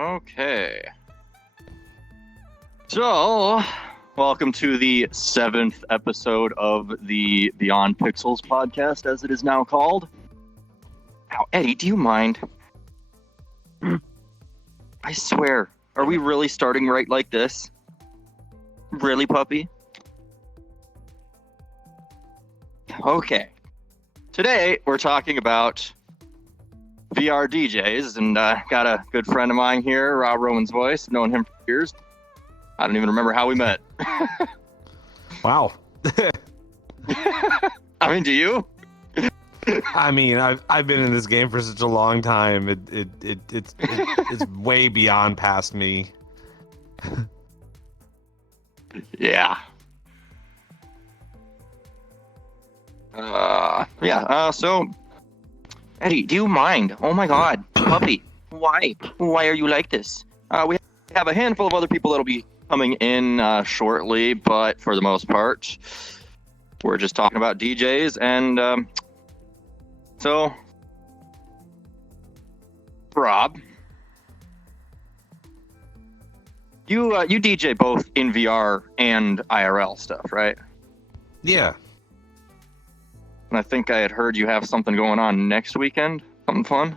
Okay. So, welcome to the 7th episode of the Beyond Pixels podcast, as it is now called. Now, Eddie, do you mind? I swear, are we really starting right like this? Really, puppy? Okay. Today, we're talking about VR DJs, and got a good friend of mine here, RobRomansVoice. Known him for years. I don't even remember how we met. Wow. I mean, do you? I mean, I've been in this game for such a long time. It's way beyond past me. Yeah. So, Eddie, do you mind? Oh my God, puppy, why? Why are you like this? We have a handful of other people that'll be coming in shortly, but for the most part, we're just talking about DJs, and so, Rob, you DJ both in VR and IRL stuff, right? Yeah. And I think I had heard you have something going on next weekend. Something fun?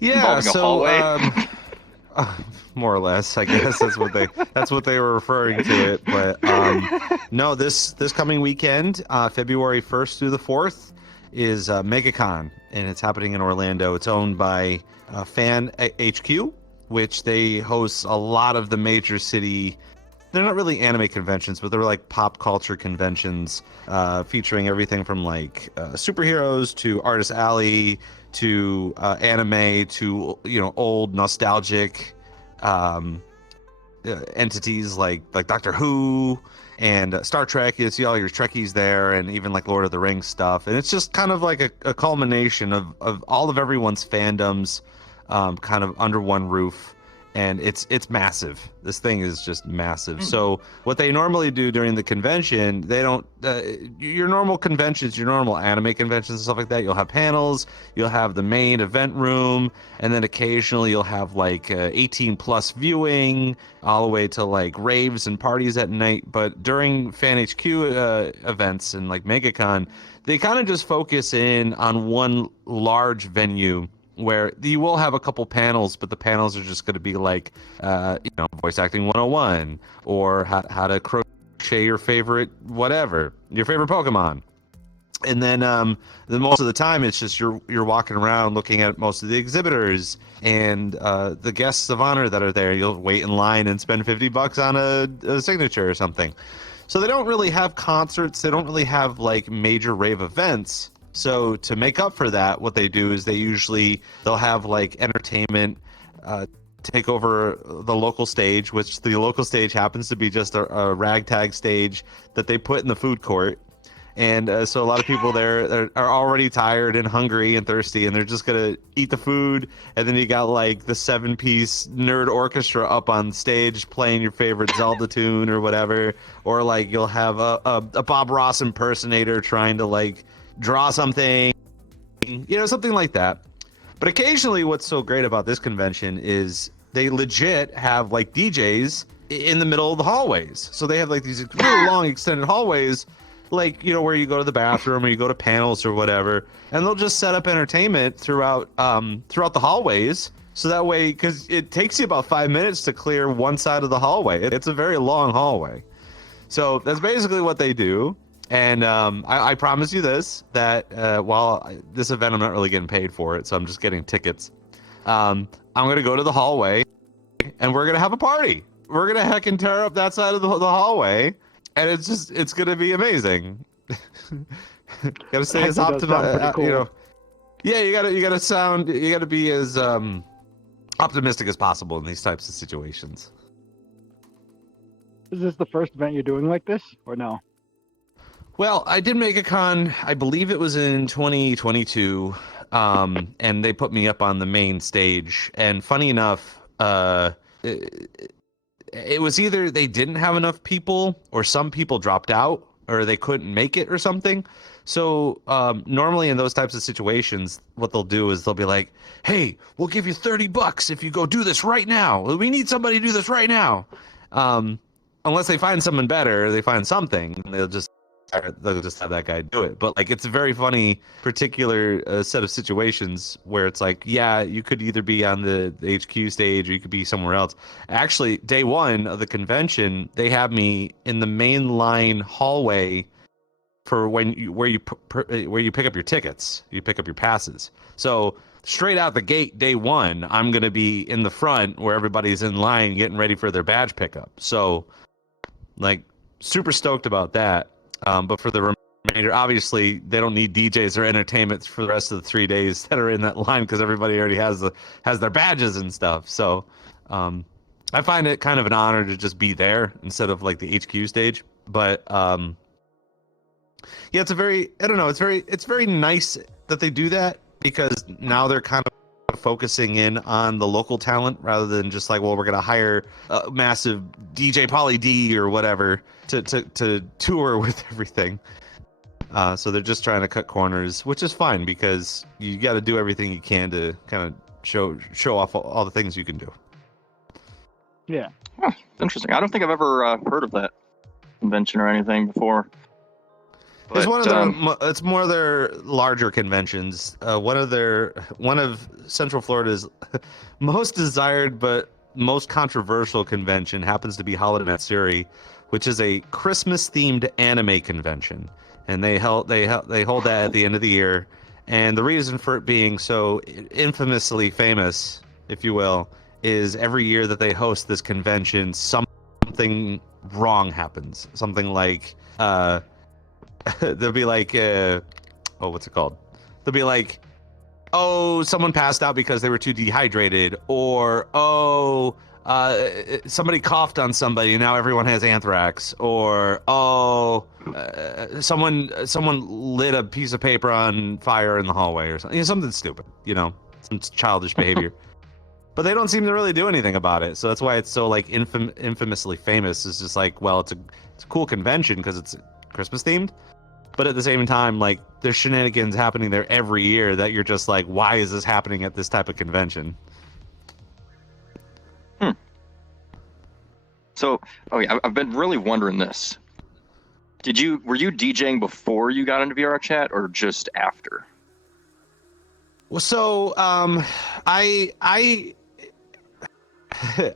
Yeah, Involving a hallway? More or less, I guess that's what they were referring to it. But no, this coming weekend, February 1st through the 4th, is MegaCon, and it's happening in Orlando. It's owned by Fan HQ, which they host a lot of the major city. They're not really anime conventions, but they're like pop culture conventions, featuring everything from like superheroes to Artist Alley to anime to old nostalgic entities like Doctor Who and Star Trek. You see all your Trekkies there, and even like Lord of the Rings stuff. And it's just kind of like a culmination of all of everyone's fandoms, kind of under one roof. And it's massive. This thing is just massive. So what they normally do during the convention, they don't, your normal conventions, your normal anime conventions and stuff like that, you'll have panels, you'll have the main event room, and then occasionally you'll have like 18 plus viewing, all the way to like raves and parties at night. But during Fan HQ events and like MegaCon, they kind of just focus in on one large venue, where you will have a couple panels, but the panels are just going to be like, voice acting 101, or how to crochet your favorite Pokemon. And then most of the time, it's just you're walking around looking at most of the exhibitors and the guests of honor that are there. You'll wait in line and spend $50 on a signature or something. So they don't really have concerts. They don't really have like major rave events. So to make up for that, what they do is they'll have like entertainment take over the local stage, which the local stage happens to be just a ragtag stage that they put in the food court. And so a lot of people there are already tired and hungry and thirsty, and they're just going to eat the food. And then you got like the 7-piece nerd orchestra up on stage playing your favorite Zelda tune or whatever. Or like you'll have a Bob Ross impersonator trying to like draw something, something like that. But occasionally what's so great about this convention is they legit have like DJs in the middle of the hallways. So they have like these really long extended hallways, like, where you go to the bathroom or you go to panels or whatever, and they'll just set up entertainment throughout the hallways. So that way, because it takes you about 5 minutes to clear one side of the hallway. It's a very long hallway. So that's basically what they do. And I promise you this, that while this event, I'm not really getting paid for it, so I'm just getting tickets. I'm going to go to the hallway, and we're going to have a party. We're going to heckin' tear up that side of the hallway, and it's going to be amazing. Got to stay as optimistic, cool. Yeah, you got to be as optimistic as possible in these types of situations. Is this the first event you're doing like this, or no? Well, I did MegaCon, I believe it was in 2022, and they put me up on the main stage. And funny enough, it was either they didn't have enough people or some people dropped out. or they couldn't make it or something. So normally in those types of situations, what they'll do is they'll be like, "Hey, we'll give you $30 if you go do this right now. We need somebody to do this right now." Unless they find someone better, they find something, they'll just have that guy do it. But like, it's a very funny particular set of situations where it's like, yeah, you could either be on the HQ stage or you could be somewhere else. Actually, day one of the convention, they have me in the main line hallway for where you pick up your tickets, you pick up your passes. So straight out the gate, day one, I'm gonna be in the front where everybody's in line getting ready for their badge pickup. So like, super stoked about that. But for the remainder, obviously they don't need DJs or entertainment for the rest of the 3 days that are in that line because everybody already has their badges and stuff. So I find it kind of an honor to just be there instead of like the HQ stage. But yeah, it's very nice that they do that, because now they're kind of focusing in on the local talent rather than just like, well, we're gonna hire a massive DJ Pauly D or whatever to tour with everything. So they're just trying to cut corners, which is fine, because you got to do everything you can to kind of show off all the things you can do. Yeah. Huh, interesting. I don't think I've ever heard of that convention or anything before. But, it's more of their larger conventions. One of Central Florida's most desired but most controversial convention happens to be Holiday Matsuri, which is a Christmas-themed anime convention, and they hold that at the end of the year. And the reason for it being so infamously famous, if you will, is every year that they host this convention, something wrong happens. Something like they'll be like, what's it called? They'll be like, oh, someone passed out because they were too dehydrated, or somebody coughed on somebody and now everyone has anthrax, or someone lit a piece of paper on fire in the hallway or something. Something stupid, some childish behavior. But they don't seem to really do anything about it, so that's why it's so like infamously famous. It's just like, well, it's a cool convention because it's Christmas themed. But at the same time, like, there's shenanigans happening there every year that you're just like, why is this happening at this type of convention? So, I've been really wondering this. Were you DJing before you got into VRChat or just after? Well, so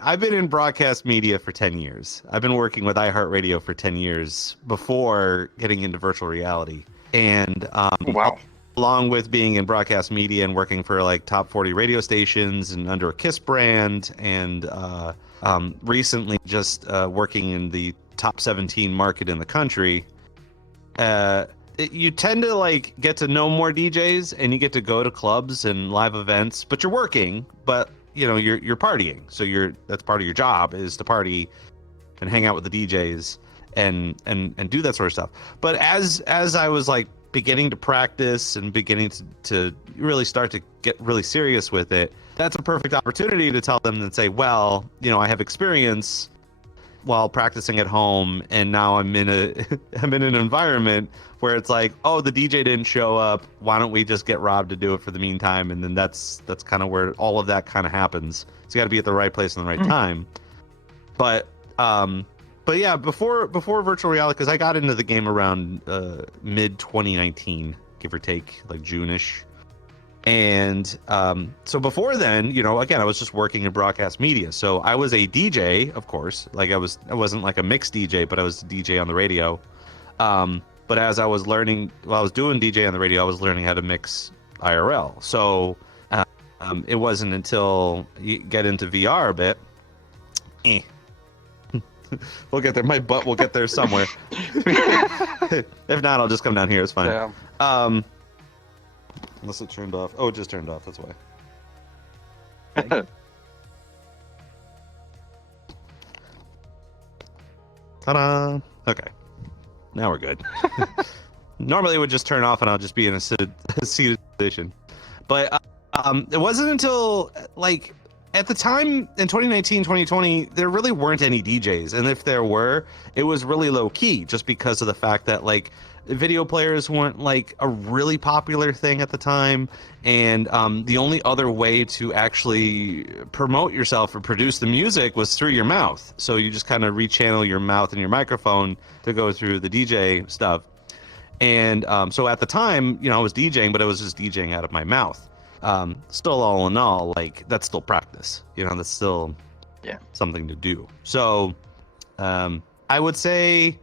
I've been in broadcast media for 10 years. I've been working with iHeartRadio for 10 years before getting into virtual reality. And wow. Along with being in broadcast media and working for like top 40 radio stations and under a KISS brand, and recently just working in the top 17 market in the country, you tend to like get to know more DJs and you get to go to clubs and live events, but you're working, but you're partying. So that's part of your job, is to party and hang out with the DJs and do that sort of stuff. But as I was like beginning to practice and beginning to really start to get really serious with it, that's a perfect opportunity to tell them and say, well, I have experience while practicing at home, and now I'm in an environment where it's like, oh, the DJ didn't show up, why don't we just get Rob to do it for the meantime? And then that's kind of where all of that kind of happens. So you got to be at the right place in the right time. But yeah, before virtual reality, because I got into the game around mid 2019, give or take, like June-ish. And so before then, again, I was just working in broadcast media. So I was a DJ, of course. Like I wasn't like a mixed DJ, but I was a DJ on the radio. But as I was learning, while I was doing DJ on the radio, I was learning how to mix IRL. So it wasn't until you get into VR a bit. We'll get there. My butt will get there somewhere. If not, I'll just come down here. It's fine. Yeah. Unless it turned off. Oh, it just turned off. That's why. Ta-da! Okay. Now we're good. Normally it would just turn off and I'll just be in a seated position. But it wasn't until like at the time in 2019, 2020, there really weren't any DJs. And if there were, it was really low key just because of the fact that like video players weren't like a really popular thing at the time. And the only other way to actually promote yourself or produce the music was through your mouth. So you just kind of rechannel your mouth and your microphone to go through the DJ stuff. And so at the time, you know, I was DJing, but I was just DJing out of my mouth. Still, all in all, like that's still practice. You know, that's still something to do. So I would say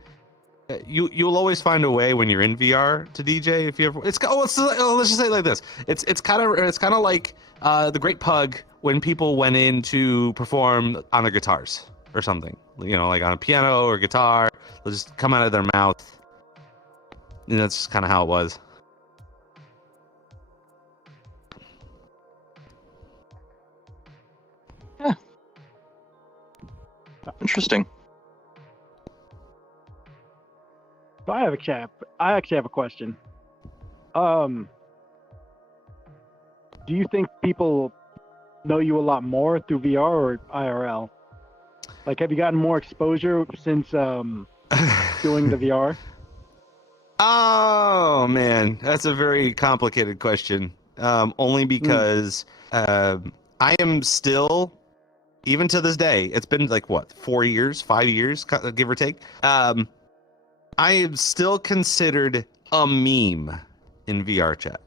you'll always find a way when you're in VR to DJ. If you ever, let's just say it like this. It's kind of like the Great Pug when people went in to perform on their guitars or something. You know, like on a piano or guitar, they'll just come out of their mouth. And that's just kind of how it was. Yeah. Interesting. So I actually have a question. Do you think people know you a lot more through VR or IRL? Like, have you gotten more exposure since doing the VR? Oh man, that's a very complicated question. Only because I am still, even to this day, it's been like what, 4 years, 5 years, give or take. I am still considered a meme in VRChat.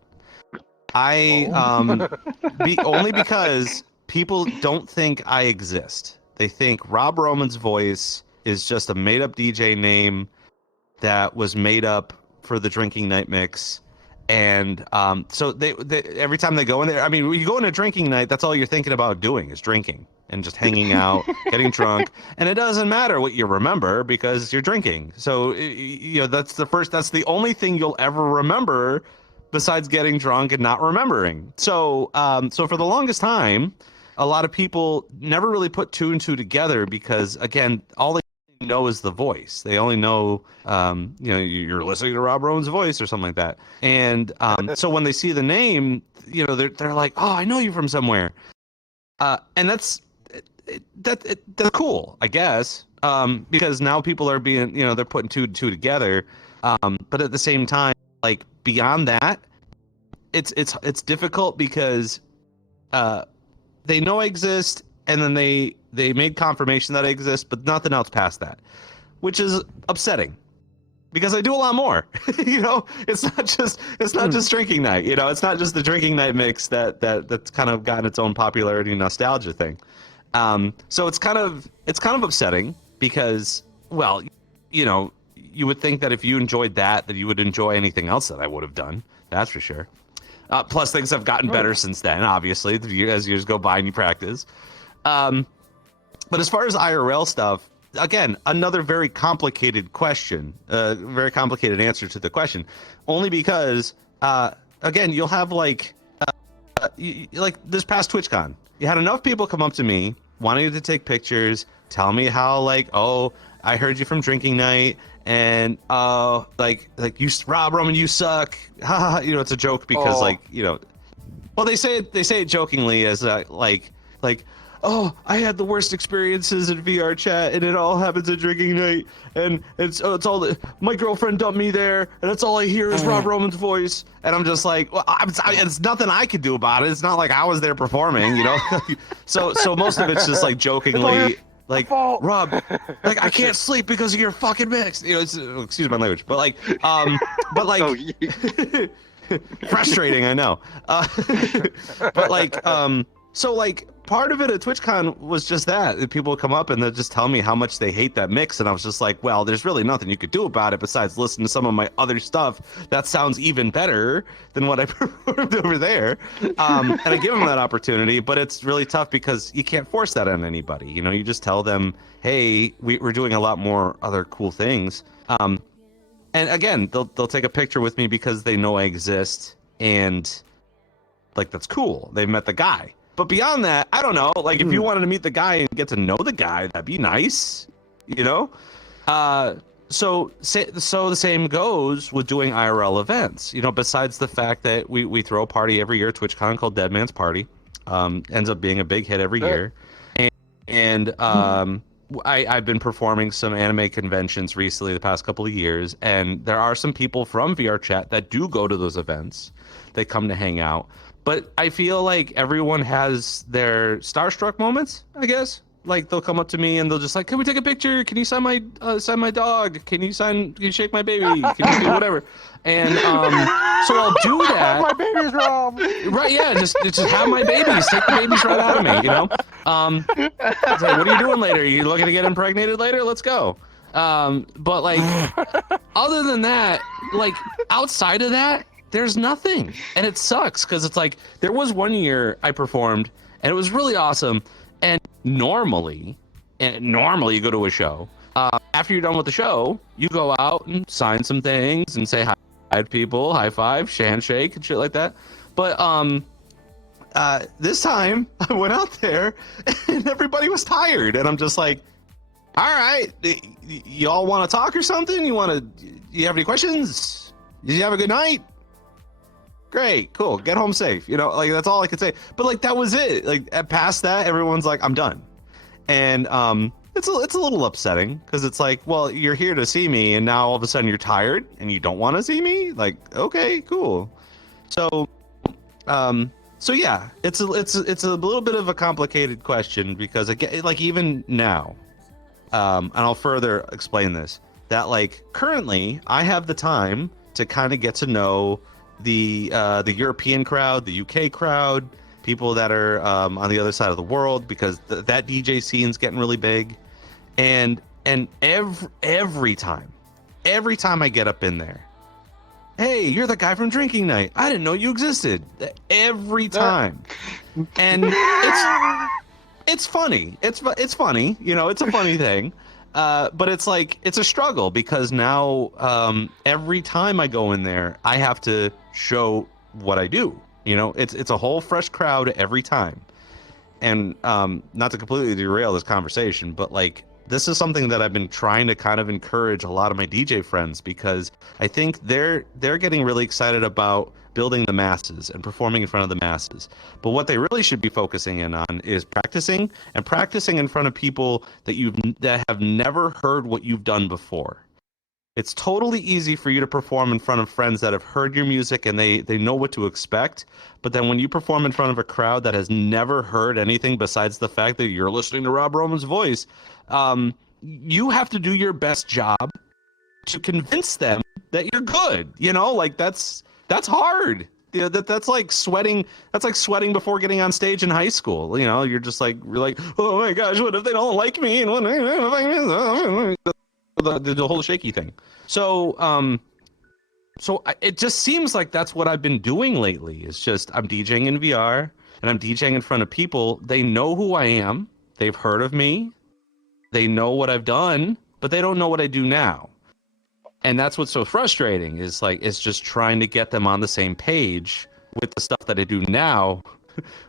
Only because people don't think I exist. They think RobRomansVoice is just a made-up DJ name that was made up for the drinking night mix. And so they every time they go in there, I mean, when you go in a drinking night, that's all you're thinking about doing is drinking and just hanging out, getting drunk. And it doesn't matter what you remember because you're drinking. So, you know, that's the only thing you'll ever remember besides getting drunk and not remembering. So, so for the longest time, a lot of people never really put two and two together because, again, all they know is the voice. They only know, you know, you're listening to RobRomansVoice or something like that. And so when they see the name, you know, they're like, oh, I know you from somewhere. And that's cool, I guess, because now people are being, you know, they're putting two and two together. But at the same time, like beyond that, it's difficult because they know I exist, and then they made confirmation that I exist, but nothing else past that, which is upsetting because I do a lot more. You know, it's not just drinking night. You know, it's not just the drinking night mix that's kind of gotten its own popularity and nostalgia thing. So it's kind of upsetting because, well, you know, you would think that if you enjoyed that you would enjoy anything else that I would have done. That's for sure. Plus, things have gotten better since then, obviously, as years go by and you practice. But as far as IRL stuff, again, another very complicated question, very complicated answer to the question, only because, again, you'll have like this past TwitchCon, you had enough people come up to me wanting to take pictures, tell me how like, oh, I heard you from drinking night, and like you, Rob Roman, you suck. You know, it's a joke because like, you know, well, they say it jokingly as like, oh, I had the worst experiences in VRChat, and it all happens at drinking night, and it's all my girlfriend dumped me there, and that's all I hear is Rob Roman's voice, and I'm just like, well, it's nothing I could do about it. It's not like I was there performing, you know. so most of it's just like jokingly. Like, Rob, like I can't sleep because of your fucking mix. You know, excuse my language, but like, frustrating, I know. But like, so like part of it at TwitchCon was just that people would come up and they'd just tell me how much they hate that mix, and I was just like, well, there's really nothing you could do about it besides listen to some of my other stuff that sounds even better than what I performed over there. And I give them that opportunity, but it's really tough because you can't force that on anybody. You know, you just tell them, hey, we're doing a lot more other cool things. And again, they'll take a picture with me because they know I exist, and like that's cool. They've met the guy. But beyond that, I don't know. Like, if you wanted to meet the guy and get to know the guy, that'd be nice, you know. So the same goes with doing IRL events. You know, besides the fact that we throw a party every year at TwitchCon called Dead Man's Party, Ends up being a big hit every year. And I've been performing some anime conventions recently the past couple of years, and there are some people from VRChat that do go to those events. They come to hang out. But I feel like everyone has their starstruck moments, I guess. Like they'll come up to me and they'll just like, "Can we take a picture? Can you sign my dog? Can you shake my baby? Can you do whatever?" And so I'll do that. My baby's wrong. Right? Yeah. Just have my babies. Take the babies right out of me. You know. It's like, what are you doing later? Are you looking to get impregnated later? Let's go. But like, other than that, like outside of that, there's nothing, and it sucks because it's like there was one year I performed and it was really awesome. And normally you go to a show. After you're done with the show, you go out and sign some things and say hi to people, high five, handshake, and shit like that. But this time I went out there and everybody was tired, and I'm just like, all right, y'all want to talk or something? You have any questions? Did you have a good night? Great, cool, get home safe. You know, like that's all I could say. But like that was it. Like past that, everyone's like, I'm done. And it's a little upsetting because it's like, well, you're here to see me, and now all of a sudden you're tired and you don't want to see me. Like, okay, cool. So yeah, it's a little bit of a complicated question because again, like even now, and I'll further explain this, that like currently I have the time to kind of get to know the European crowd, the UK crowd, people that are on the other side of the world, because that DJ scene's getting really big, and every time I get up in there, hey, you're the guy from Drinking Night. I didn't know you existed. Every time, and it's funny. It's funny. You know, it's a funny thing. But it's like, it's a struggle because now every time I go in there, I have to show what I do. You know, it's a whole fresh crowd every time. And not to completely derail this conversation, but like, this is something that I've been trying to kind of encourage a lot of my DJ friends, because I think they're getting really excited about building the masses and performing in front of the masses. But what they really should be focusing in on is practicing in front of people that have never heard what you've done before. It's totally easy for you to perform in front of friends that have heard your music and they know what to expect. But then when you perform in front of a crowd that has never heard anything besides the fact that you're listening to Rob Roman's voice, you have to do your best job to convince them that you're good. You know, like that's hard. You know, that's like sweating. That's like sweating before getting on stage in high school. You know, you're like, oh my gosh, what if they don't like me? And what the whole shaky thing. So it just seems like that's what I've been doing lately. It's just I'm DJing in VR and I'm DJing in front of people. They know who I am. They've heard of me. They know what I've done, but they don't know what I do now. And that's what's so frustrating, is like, it's just trying to get them on the same page with the stuff that I do now,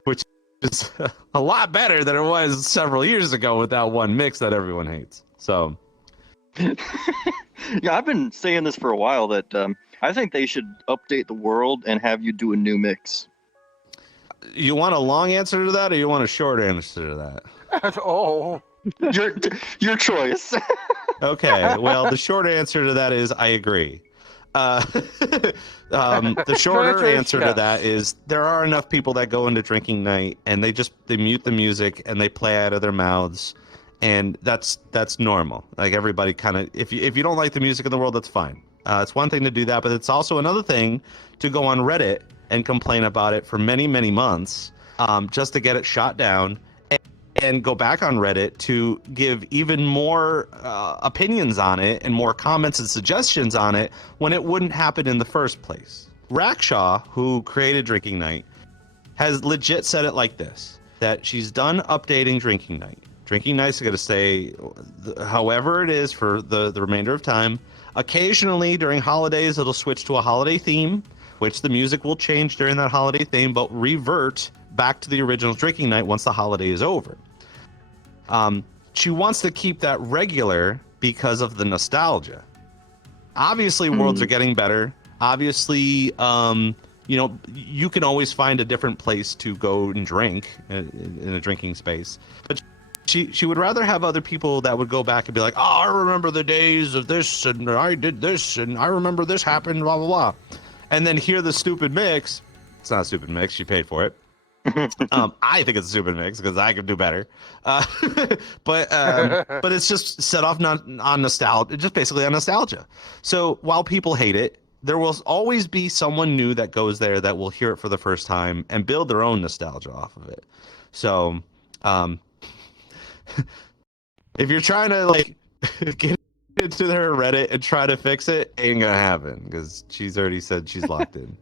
which is a lot better than it was several years ago with that one mix that everyone hates. So. Yeah, I've been saying this for a while that I think they should update the world and have you do a new mix. You want a long answer to that, or you want a short answer to that? Oh. Your choice. Okay, well, the short answer to that is I agree. The shorter answer to that is there are enough people that go into Drinking Night and they mute the music and they play out of their mouths, and that's normal. Like everybody kind of, if you don't like the music in the world, that's fine. It's one thing to do that, but it's also another thing to go on Reddit and complain about it for many, many months, just to get it shot down. And go back on Reddit to give even more opinions on it and more comments and suggestions on it when it wouldn't happen in the first place. Rakshaw, who created Drinking Night, has legit said it like this, that she's done updating Drinking Night. Drinking Night's going to stay however it is for the remainder of time. Occasionally, during holidays, it'll switch to a holiday theme, which the music will change during that holiday theme, but revert back to the original Drinking Night once the holiday is over. She wants to keep that regular because of the nostalgia. Obviously, worlds are getting better. Obviously, you can always find a different place to go and drink in a drinking space. But she would rather have other people that would go back and be like, oh, I remember the days of this, and I did this, and I remember this happened, blah, blah, blah. And then hear the stupid mix. It's not a stupid mix. She paid for it. I think it's a stupid mix because I could do better. But it's just set off on nostalgia, just basically on nostalgia. So while people hate it, there will always be someone new that goes there that will hear it for the first time and build their own nostalgia off of it. So, if you're trying to like get into their Reddit and try to fix it, ain't gonna happen because she's already said she's locked in.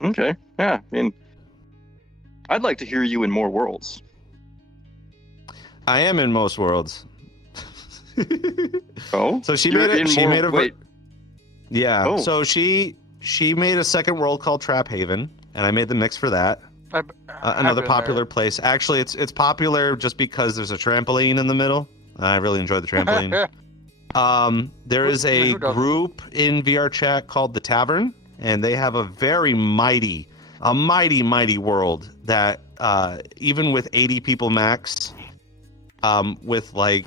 Okay, yeah. I mean, I'd like to hear you in more worlds. I am in most worlds. Oh, so she made a wait. Yeah. Oh. So she made a second world called Trap Haven, and I made the mix for that. Another popular place. Actually, it's popular just because there's a trampoline in the middle. I really enjoy the trampoline. There is a group in VRChat called the Tavern, and they have a very mighty world that even with 80 people max, with like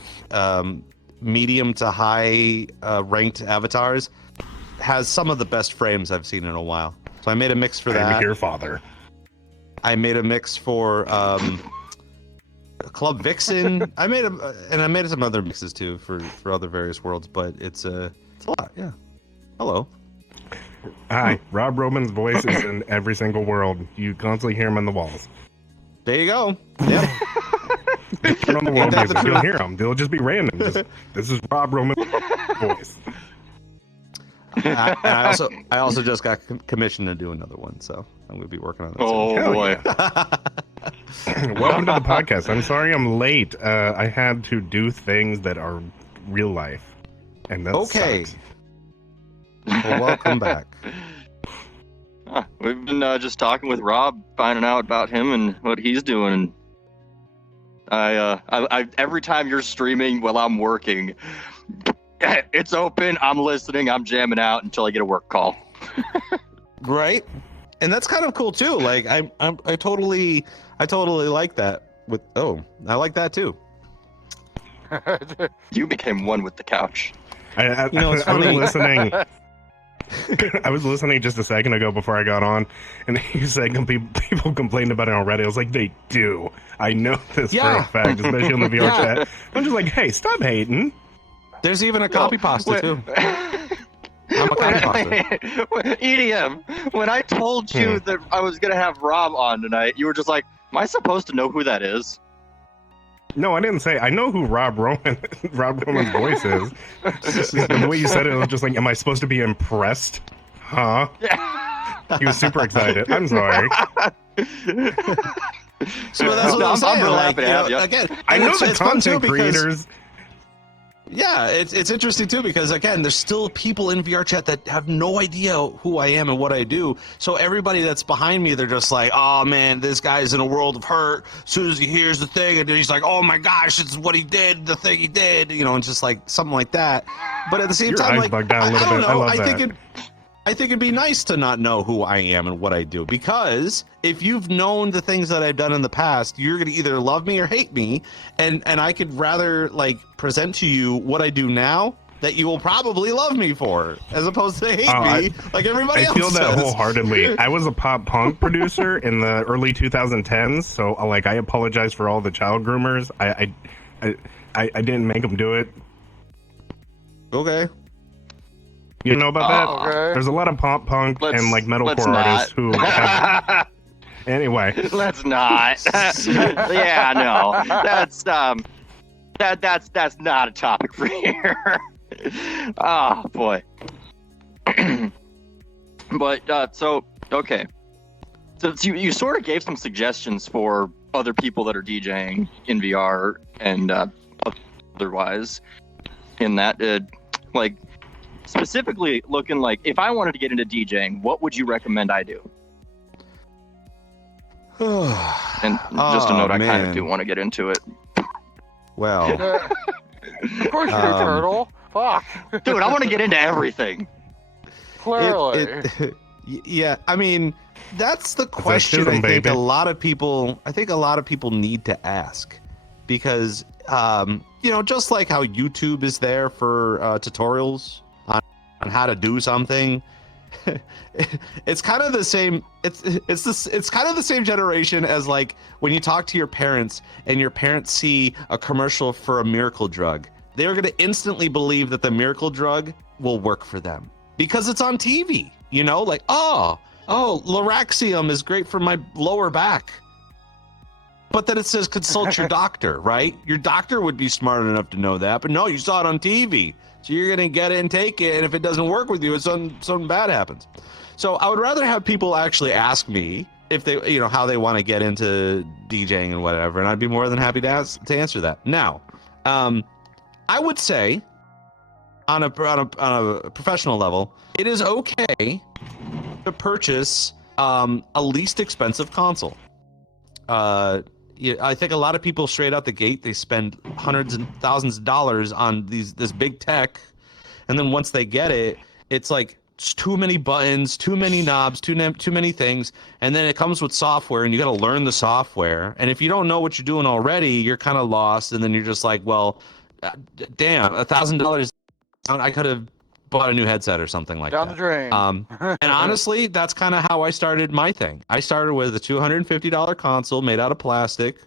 medium to high ranked avatars, has some of the best frames I've seen in a while. So I made a mix for that. I'm your father. I made a mix for Club Vixen. I made some other mixes too for other various worlds, but it's a lot. Yeah. Hello. Hi, Rob Roman's voice is in every single world. You constantly hear him on the walls. There you go. Yep. Turn on the world music, you'll hear him. They'll just be random. This is Rob Roman's voice. I also just got commissioned to do another one, so I'm gonna be working on that. Oh Hell boy! Welcome to the podcast. I'm sorry I'm late. I had to do things that are real life, and that okay. sucks. Well, welcome back. We've been just talking with Rob, finding out about him and what he's doing. I every time you're streaming while I'm working, it's open. I'm listening. I'm jamming out until I get a work call. Right, and that's kind of cool too. Like I totally like that. I like that too. You became one with the couch. I was listening. I was listening just a second ago before I got on, and you said people complained about it on Reddit. I was like, they do. I know this for a fact, especially on the VR chat. I'm just like, hey, stop hating. There's even a copy pasta too. I'm a copy pasta. EDM, when I told you that I was going to have Rob on tonight, you were just like, am I supposed to know who that is? No, I didn't say. I know who Rob Roman's voice is. The way you said it was just like, am I supposed to be impressed? Huh? He was super excited. I'm sorry. So that's what I'm saying. I'm real happy to have you. Again, I know the content creators. Yeah, it's interesting too because again, there's still people in VRChat that have no idea who I am and what I do. So everybody that's behind me, they're just like, "Oh man, this guy's in a world of hurt." As soon as he hears the thing, and he's like, "Oh my gosh, it's what he did, the thing he did," and just like something like that. But at the same time, like, bugged out a little I don't bit. know. I love I think it'd be nice to not know who I am and what I do, because if you've known the things that I've done in the past, you're gonna either love me or hate me, and I could rather like present to you what I do now that you will probably love me for, as opposed to hate me like everybody else. I feel that says. wholeheartedly. I was a pop punk producer in the early 2010s, so like I apologize for all the child groomers. I didn't make them do it. Okay. You know about that? Okay. There's a lot of pop punk and like metalcore artists who have... Anyway. Let's not. Yeah, no. That's not a topic for here. Oh boy. But so okay. So you sort of gave some suggestions for other people that are DJing in VR and otherwise in that like specifically looking like, if I wanted to get into DJing, what would you recommend I do? And just a note, I kind of do want to get into it. Well, of course you do, Turtle. Fuck. Dude, I want to get into everything. Clearly. Yeah, I mean, that's the It's a question schism, I think baby. a lot of people need to ask, because just like how YouTube is there for tutorials on how to do something, it's kind of the same. It's kind of the same generation as like when you talk to your parents and your parents see a commercial for a miracle drug. They're going to instantly believe that the miracle drug will work for them because it's on TV. Like, oh, Laraxium is great for my lower back. But then it says consult your doctor, right? Your doctor would be smart enough to know that, but no, you saw it on TV. So you're going to get it and take it, and if it doesn't work with you, something bad happens. So I would rather have people actually ask me if they, how they want to get into DJing and whatever, and I'd be more than happy to answer that. Now, I would say on a professional level, it is okay to purchase a least expensive console. I think a lot of people straight out the gate, they spend hundreds and thousands of dollars on this big tech, and then once they get it, it's like too many buttons, too many knobs, too many things, and then it comes with software, and you got to learn the software. And if you don't know what you're doing already, you're kind of lost, and then you're just like, well, damn, $1,000, I could have bought a new headset or something like Down that. the drain. And honestly, that's kind of how I started my thing. I started with a $250 console made out of plastic,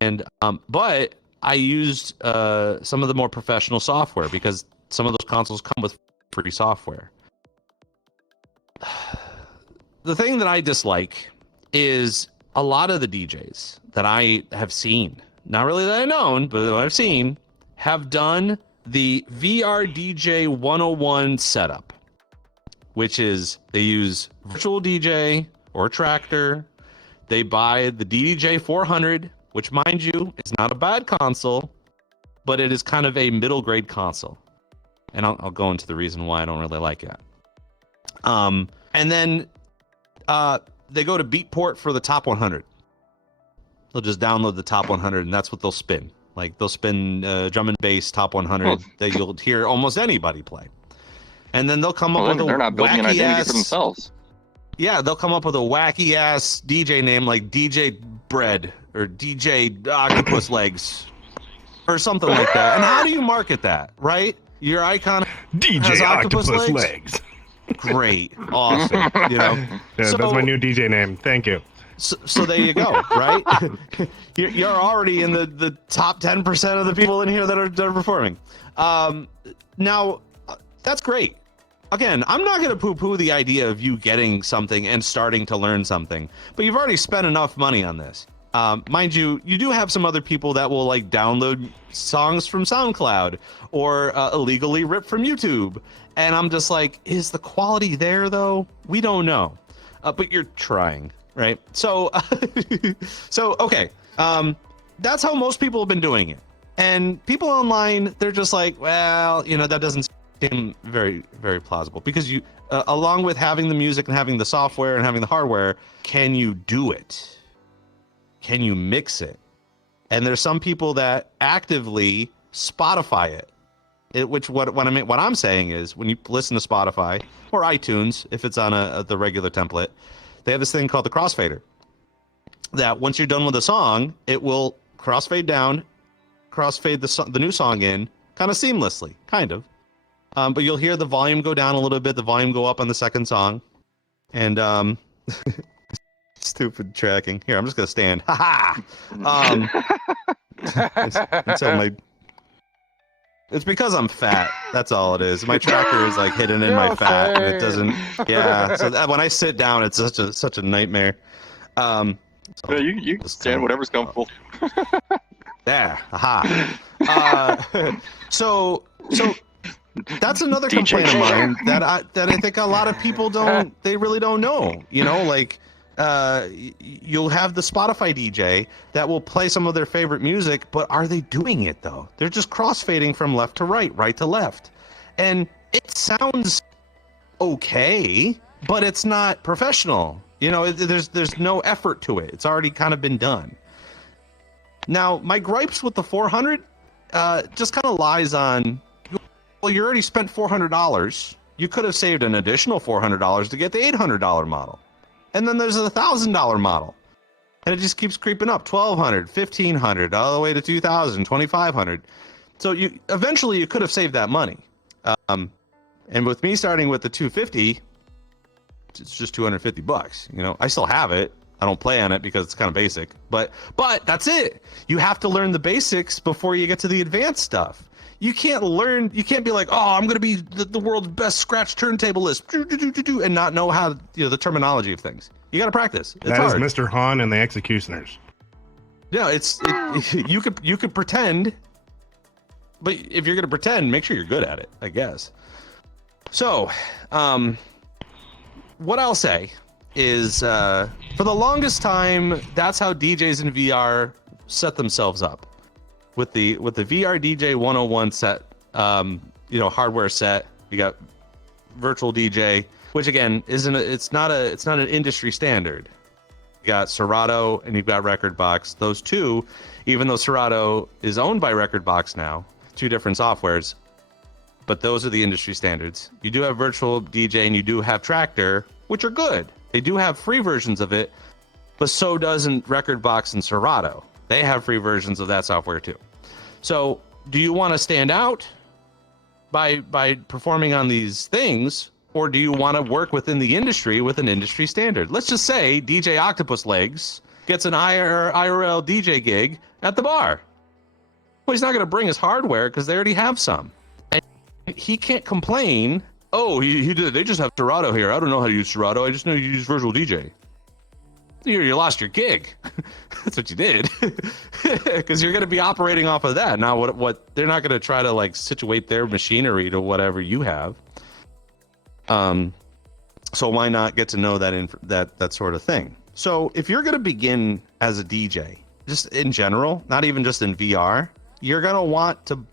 and but I used some of the more professional software because some of those consoles come with free software. The thing that I dislike is a lot of the DJs that I have seen, not really that I've known, but that I've seen, have done the VRDJ 101 setup, which is they use virtual DJ or Tractor. They buy the DDJ 400, which, mind you, is not a bad console, but it is kind of a middle grade console. And I'll go into the reason why I don't really like it. And then they go to Beatport for the top 100. They'll just download the top 100, and that's what they'll spin. Like, they'll spin drum and bass top 100 that you'll hear almost anybody play. And then they'll come up with they're not building an identity for wacky-ass... themselves. Yeah, they'll come up with a wacky-ass DJ name like DJ Bread or DJ Octopus Legs or something like that. And how do you market that, right? Your icon DJ has octopus legs. Great. Awesome. Yeah, So- that's my new DJ name. Thank you. So there you go, right? You're already in the top 10% of the people in here that are performing. Now, that's great. Again, I'm not going to poo-poo the idea of you getting something and starting to learn something, but you've already spent enough money on this. Mind you, you do have some other people that will like download songs from SoundCloud or illegally rip from YouTube. And I'm just like, is the quality there though? We don't know. But you're trying, right? So, okay. That's how most people have been doing it. And people online, they're just like, well, that doesn't seem very, very plausible, because you, along with having the music and having the software and having the hardware, can you do it? Can you mix it? And there's some people that actively Spotify it. What I'm saying is, when you listen to Spotify or iTunes, if it's on the regular template, they have this thing called the crossfader. That once you're done with a song, it will crossfade down, crossfade the new song in, kind of seamlessly, kind of. But you'll hear the volume go down a little bit, the volume go up on the second song, and stupid tracking. Here, I'm just gonna stand. Ha ha. It's because I'm fat. That's all it is. My tracker is like hidden in my fat, and it doesn't. Yeah. So when I sit down, it's such a nightmare. Yeah, you stand whatever's comfortable. There. Aha. So that's another complaint of mine that I think a lot of people they really don't know. Like, you'll have the Spotify DJ that will play some of their favorite music, but are they doing it though? They're just crossfading from left to right to left. And it sounds okay, but it's not professional. There's no effort to it. It's already kind of been done. Now, my gripes with the 400 just kind of lies on, well, you already spent $400 you could have saved an additional $400 to get the $800 model. And then there's a $1,000 model. And it just keeps creeping up. $1,200, $1,500, all the way to $2,000, $2,500. So eventually you could have saved that money. And with me starting with the 250, it's just $250. You know, I still have it. I don't play on it because it's kind of basic. But that's it. You have to learn the basics before you get to the advanced stuff. You can't be like, oh, I'm going to be the world's best scratch turntablist, and not know how, the terminology of things. You got to practice. It's that hard. is Mr. Han and the Executioners. Yeah, you could pretend, but if you're going to pretend, make sure you're good at it, I guess. So, what I'll say is, for the longest time, that's how DJs in VR set themselves up. With the VR DJ 101 set, hardware set, you got virtual DJ, which again it's not an industry standard. You got Serato and you've got Rekordbox. Those two, even though Serato is owned by Rekordbox now, two different softwares, but those are the industry standards. You do have virtual DJ and you do have Traktor, which are good. They do have free versions of it, but so doesn't Rekordbox and Serato. They have free versions of that software too. So do you want to stand out by performing on these things, or do you want to work within the industry with an industry standard? Let's just say DJ Octopus Legs gets an IRL DJ gig at the bar. Well, he's not going to bring his hardware because they already have some. And he can't complain, oh, they just have Serato here. I don't know how to use Serato. I just know you use virtual DJ. You lost your gig. That's what you did. Because you're going to be operating off of that. Now, what they're not going to try to like situate their machinery to whatever you have. So why not get to know that sort of thing? So if you're going to begin as a DJ, just in general, not even just in VR, you're going to want to,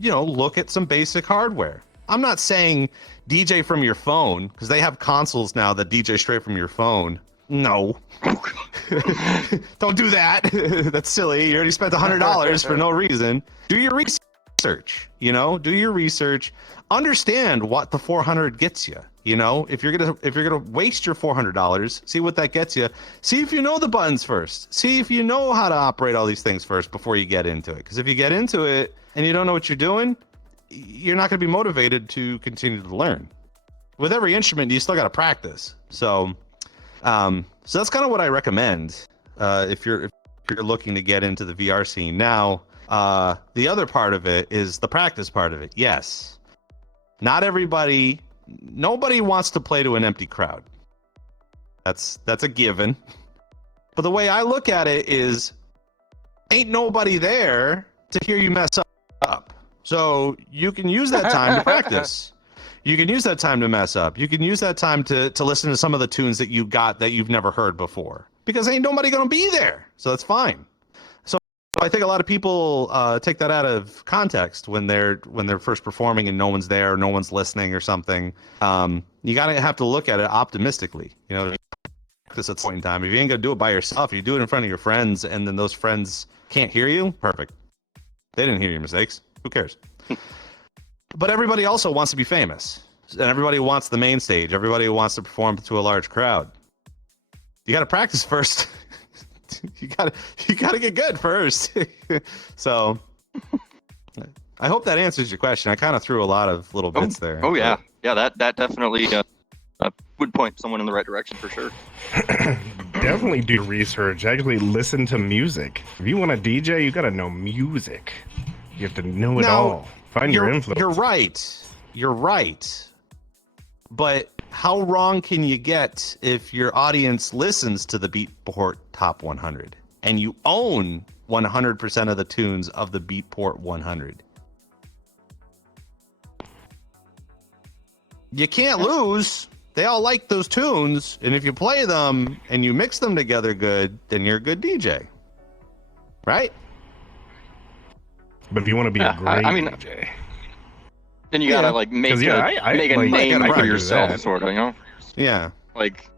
look at some basic hardware. I'm not saying DJ from your phone, because they have consoles now that DJ straight from your phone. No. Don't do that. That's silly. You already spent $100 for no reason. Do your research, do your research. Understand what the 400 gets you. If you're gonna waste your $400, see what that gets you. See if you know the buttons first. See if you know how to operate all these things first before you get into it. Because if you get into it and you don't know what you're doing, you're not going to be motivated to continue to learn. With every instrument, you still got to practice. So that's kind of what I recommend if you're looking to get into the VR scene. Now, the other part of it is the practice part of it. Yes, nobody wants to play to an empty crowd. That's a given. But the way I look at it is, ain't nobody there to hear you mess up. So you can use that time to practice. You can use that time to mess up. You can use that time to listen to some of the tunes that you got that you've never heard before, because ain't nobody going to be there. So that's fine. So I think a lot of people take that out of context when they're first performing and no one's there, no one's listening or something. You got to have to look at it optimistically. Practice at a point in time. If you ain't going to do it by yourself, you do it in front of your friends, and then those friends can't hear you. Perfect. They didn't hear your mistakes. Who cares? But everybody also wants to be famous, and everybody wants the main stage. Everybody wants to perform to a large crowd. You got to practice first. you got to get good first. So I hope that answers your question. I kind of threw a lot of little bits there. Oh yeah. Yeah, that definitely would point someone in the right direction for sure. Definitely do research. Actually listen to music. If you want to DJ, you got to know music. You have to know it all. Find your influence. You're right. But how wrong can you get if your audience listens to the Beatport Top 100 and you own 100% of the tunes of the Beatport 100? You can't lose. They all like those tunes, and if you play them and you mix them together good, then you're a good DJ. Right? But if you want to be a great DJ, then you gotta make a name for yourself, sort of, Yeah. Like,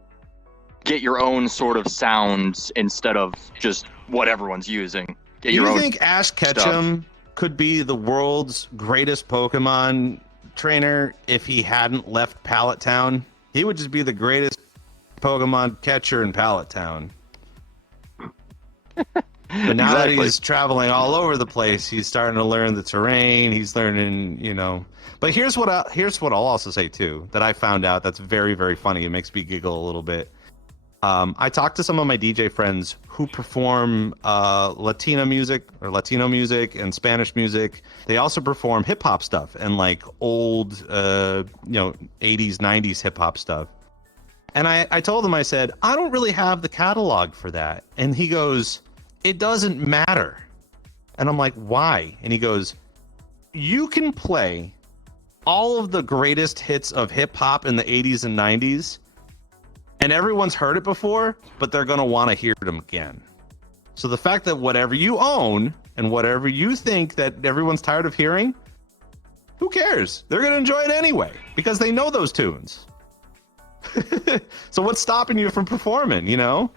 get your own sort of sounds instead of just what everyone's using. Get your own. You think Ash Ketchum could be the world's greatest Pokemon trainer, if he hadn't left Pallet Town, he would just be the greatest Pokemon catcher in Pallet Town. But now that he's traveling all over the place, he's starting to learn the terrain. He's learning, you know. But here's what I'll also say too, that I found out that's very, very funny. It makes me giggle a little bit. I talked to some of my DJ friends who perform Latino music and Spanish music. They also perform hip hop stuff and like old, 80s, 90s hip hop stuff. And I told him, I said, I don't really have the catalog for that. And he goes, it doesn't matter. And I'm like, why? And he goes, you can play all of the greatest hits of hip hop in the 80s and 90s, and everyone's heard it before, but they're going to want to hear them again. So the fact that whatever you own and whatever you think that everyone's tired of hearing, who cares? They're going to enjoy it anyway because they know those tunes. So what's stopping you from performing, you know?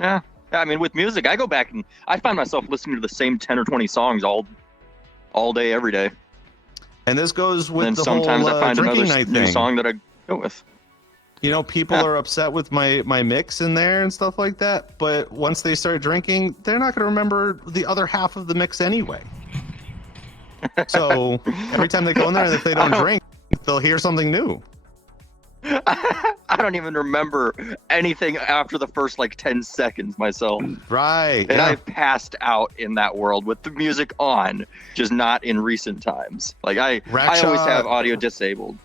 Yeah. I mean, with music, I go back and I find myself listening to the same 10 or 20 songs all day, every day. And this goes with and the sometimes whole I find drinking another night new thing. song that I go with. You know, people are upset with my mix in there and stuff like that, but once they start drinking, they're not going to remember the other half of the mix anyway. So every time they go in there, if they don't drink, they'll hear something new. I don't even remember anything after the first 10 seconds myself. Right. And I've passed out in that world with the music on, just not in recent times. I always have audio disabled.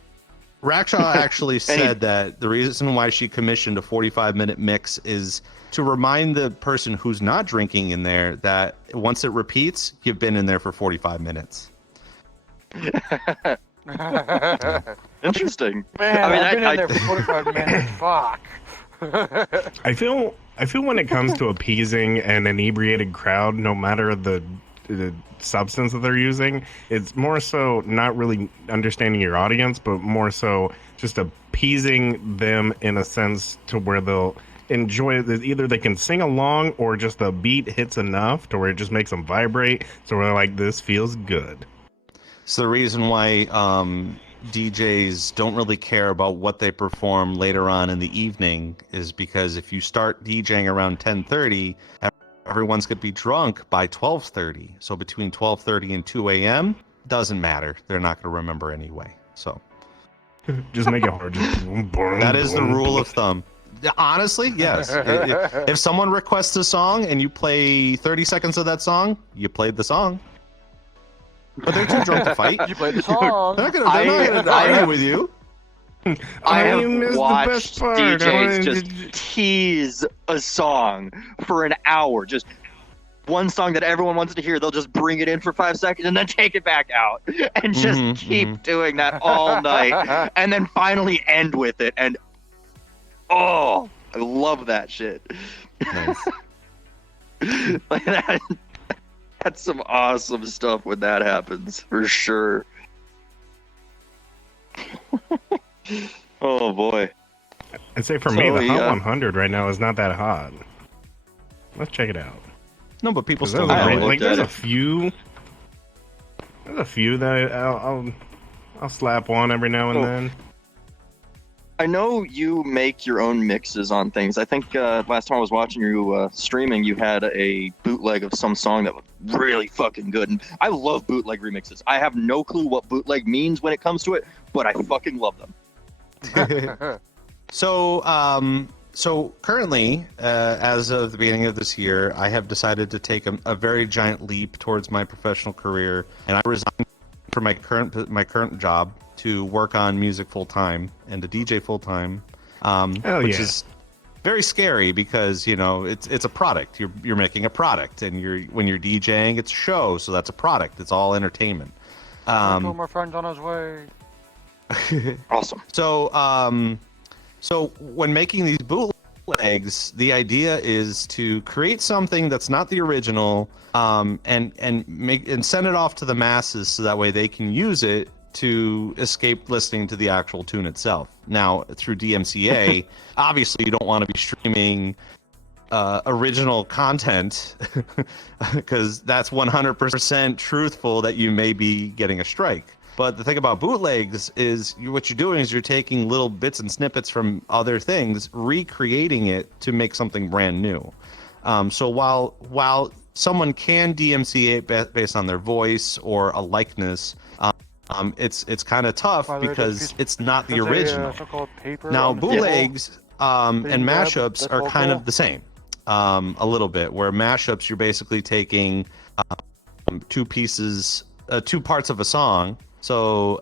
Rakshaw actually said that the reason why she commissioned a 45-minute mix is to remind the person who's not drinking in there that once it repeats, you've been in there for 45 minutes. Interesting. Man, I've been in there for 45 minutes. Fuck. I feel when it comes to appeasing an inebriated crowd, no matter the substance that they're using, it's more so not really understanding your audience, but more so just appeasing them in a sense to where they'll enjoy it. Either they can sing along or just the beat hits enough to where it just makes them vibrate. So we're like, this feels good. It's the reason why DJs don't really care about what they perform later on in the evening, is because if you start DJing around 10:30, everyone's going to be drunk by 12:30. So between 12:30 and 2 a.m., doesn't matter. They're not going to remember anyway. So just make it hard. Just that is the rule of thumb. Honestly, yes. If someone requests a song and you play 30 seconds of that song, you played the song. But they're too drunk to fight. You played the song. They're not going to argue with you. I have missed watched the best part. DJs just tease a song for an hour. Just one song that everyone wants to hear, they'll just bring it in for 5 seconds and then take it back out. And just keep doing that all night. And then finally end with it. And, oh, I love that shit. Nice. That's some awesome stuff when that happens, for sure. Oh boy. I'd say for me, the Hot 100 right now is not that hot. Let's check it out. No, but people still there's a few. There's a few that I'll slap on every now and then. I know you make your own mixes on things. I think last time I was watching you streaming, you had a bootleg of some song that was really fucking good. And I love bootleg remixes. I have no clue what bootleg means when it comes to it, but I fucking love them. So currently, as of the beginning of this year, I have decided to take a very giant leap towards my professional career, and I resigned from my current job to work on music full time and to DJ full time, which is very scary because it's a product. You're making a product, and when you're DJing, it's a show, so that's a product. It's all entertainment. Told my friend's on his way. Awesome. So when making these bootlegs, the idea is to create something that's not the original, and send it off to the masses so that way they can use it to escape listening to the actual tune itself. Now, through DMCA, obviously you don't want to be streaming original content because that's 100% truthful that you may be getting a strike. But the thing about bootlegs is what you're doing is you're taking little bits and snippets from other things, recreating it to make something brand new. So while someone can DMCA it based on their voice or a likeness, it's kind of tough because it's not the original. Now bootlegs and mashups are kind of the same, a little bit. Where mashups, you're basically taking two parts of a song. So,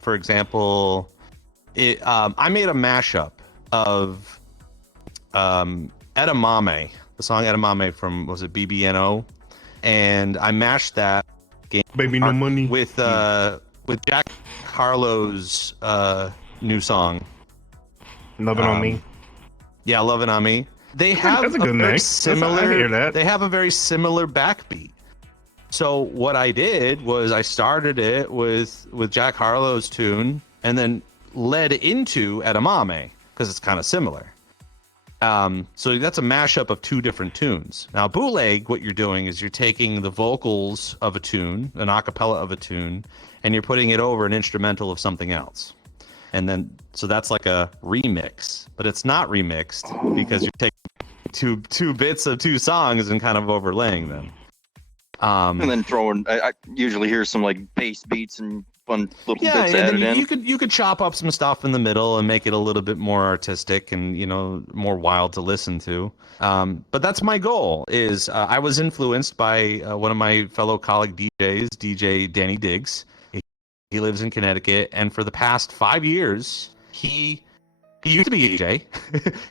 for example, I made a mashup of Edamame, the song Edamame from, was it BBNO? And I mashed that Baby No Money with Jack Harlow's new song. Lovin' on Me. Yeah, Lovin' on Me. They have That's a good very mix. similar. I hear that. They have a very similar backbeat. So what I did was I started it with Jack Harlow's tune and then led into Edamame because it's kind of similar. So that's a mashup of two different tunes. Now bootleg, what you're doing is you're taking the vocals of a tune, an acapella of a tune, and you're putting it over an instrumental of something else. And then, so that's like a remix, but it's not remixed because you're taking two bits of two songs and kind of overlaying them. And then throwing, I usually hear some like bass beats and fun little bits and added then in. you could chop up some stuff in the middle and make it a little bit more artistic and, you know, more wild to listen to. But that's my goal. Is I was influenced by one of my fellow colleague DJs, DJ Danny Diggs. He lives in Connecticut, and for the past 5 years, he used to be a DJ.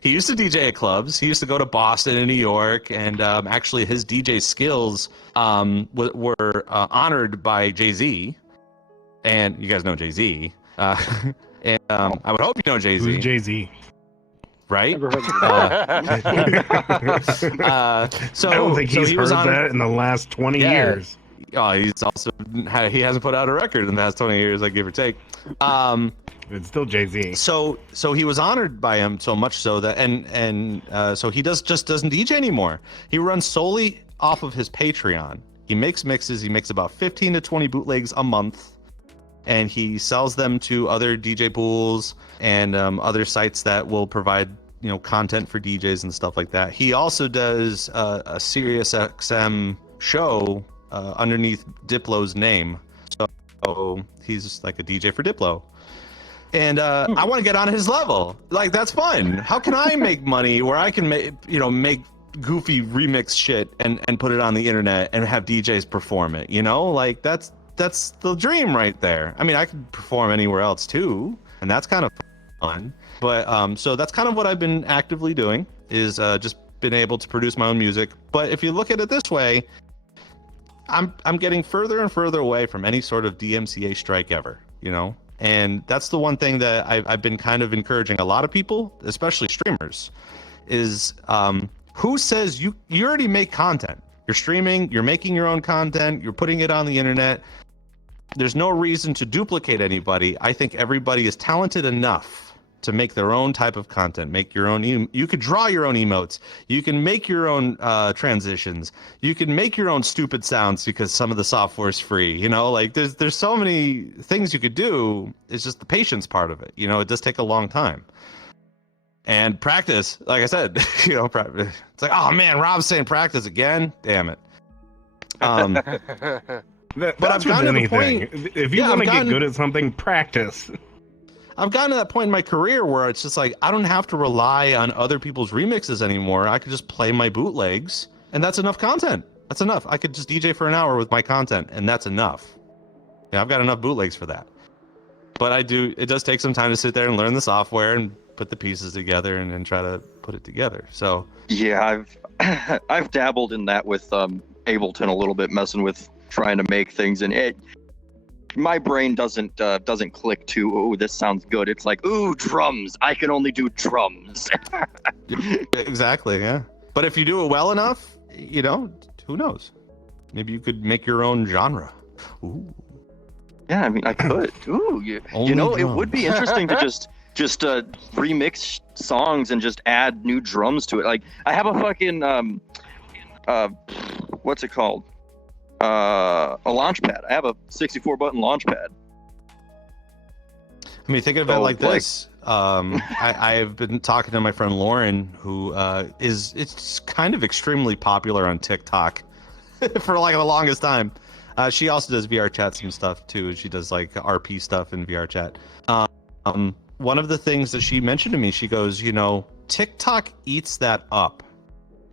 He used to DJ at clubs. He used to go to Boston and New York, and actually his DJ skills were honored by Jay-Z. And you guys know Jay-Z. And I would hope you know Jay-Z. Who's Jay-Z? Right? Never heard of So I don't think he's he heard was that in the last 20 years. Oh, he's also he hasn't put out a record in the past 20 years, like give or take. It's still Jay-Z. So he was honored by him so much so that so he just doesn't DJ anymore. He runs solely off of his Patreon. He makes mixes. He makes about 15 to 20 bootlegs a month, and he sells them to other DJ pools and other sites that will provide, you know, content for DJs and stuff like that. He also does a Sirius XM show underneath Diplo's name. So he's like a DJ for Diplo. And I want to get on his level. Like, that's fun. How can I make money where I can make goofy remix shit and put it on the internet and have DJs perform it, you know? Like, that's the dream right there. I mean, I could perform anywhere else too, and that's kind of fun. But so that's kind of what I've been actively doing, is just been able to produce my own music. But if you look at it this way, I'm getting further and further away from any sort of DMCA strike ever, you know? And that's the one thing that I've been kind of encouraging a lot of people, especially streamers, is who says you already make content. You're streaming, you're making your own content, you're putting it on the internet. There's no reason to duplicate anybody. I think everybody is talented enough to make their own type of content, make your own. You could draw your own emotes. You can make your own transitions. You can make your own stupid sounds because some of the software is free. You know, like there's so many things you could do. It's just the patience part of it. You know, it does take a long time. And practice, like I said, you know, it's like, oh man, Rob's saying practice again. Damn it. That's I've gotten to the anything. point- If you Yeah, want to I've get gotten- good at something, practice. I've gotten to that point in my career where it's just like, I don't have to rely on other people's remixes anymore. I could just play my bootlegs, and that's enough content. That's enough. I could just DJ for an hour with my content, and that's enough. Yeah, I've got enough bootlegs for that. But it does take some time to sit there and learn the software and put the pieces together and try to put it together. So Yeah, I've dabbled in that with Ableton a little bit, messing with trying to make things, and my brain doesn't click to, oh, this sounds good. It's like, ooh, drums. I can only do drums. exactly, yeah. But if you do it well enough, you know, who knows? Maybe you could make your own genre. Ooh. Yeah, I mean, I could. Ooh, you know, it would be interesting to just remix songs and just add new drums to it. Like, I have a fucking what's it called? A launch pad. I have a 64 button launch pad, I mean, think of it like this. I've been talking to my friend Lauren, who it's kind of extremely popular on TikTok for like the longest time. She also does VRChat some stuff too. She does like RP stuff in VRChat. One of the things that she mentioned to me, she goes, TikTok eats that up.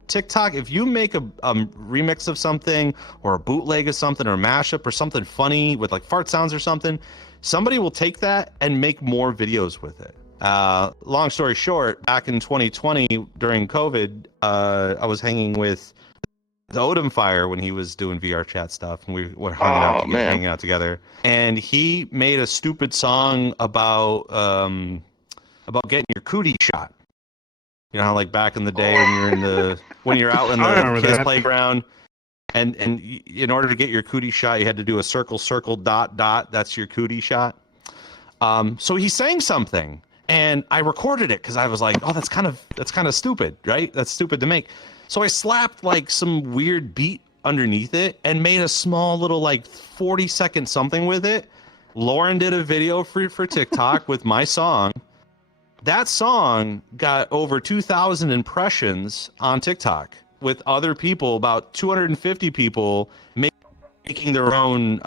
TikTok, if you make a remix of something or a bootleg of something or a mashup or something funny with like fart sounds or something, somebody will take that and make more videos with it. Long story short, back in 2020 during COVID, I was hanging with the Odom Fire when he was doing VRChat stuff, and we were hanging out together. And he made a stupid song about getting your cootie shot. You know how like back in the day when you're out in the kids' playground, and in order to get your cootie shot, you had to do a circle, dot, dot. That's your cootie shot. So he sang something, and I recorded it because I was like, oh, that's kind of stupid, right? That's stupid to make. So I slapped like some weird beat underneath it and made a small little like 40-second something with it. Lauren did a video for TikTok with my song. That song got over 2,000 impressions on TikTok with other people, about 250 people making their own,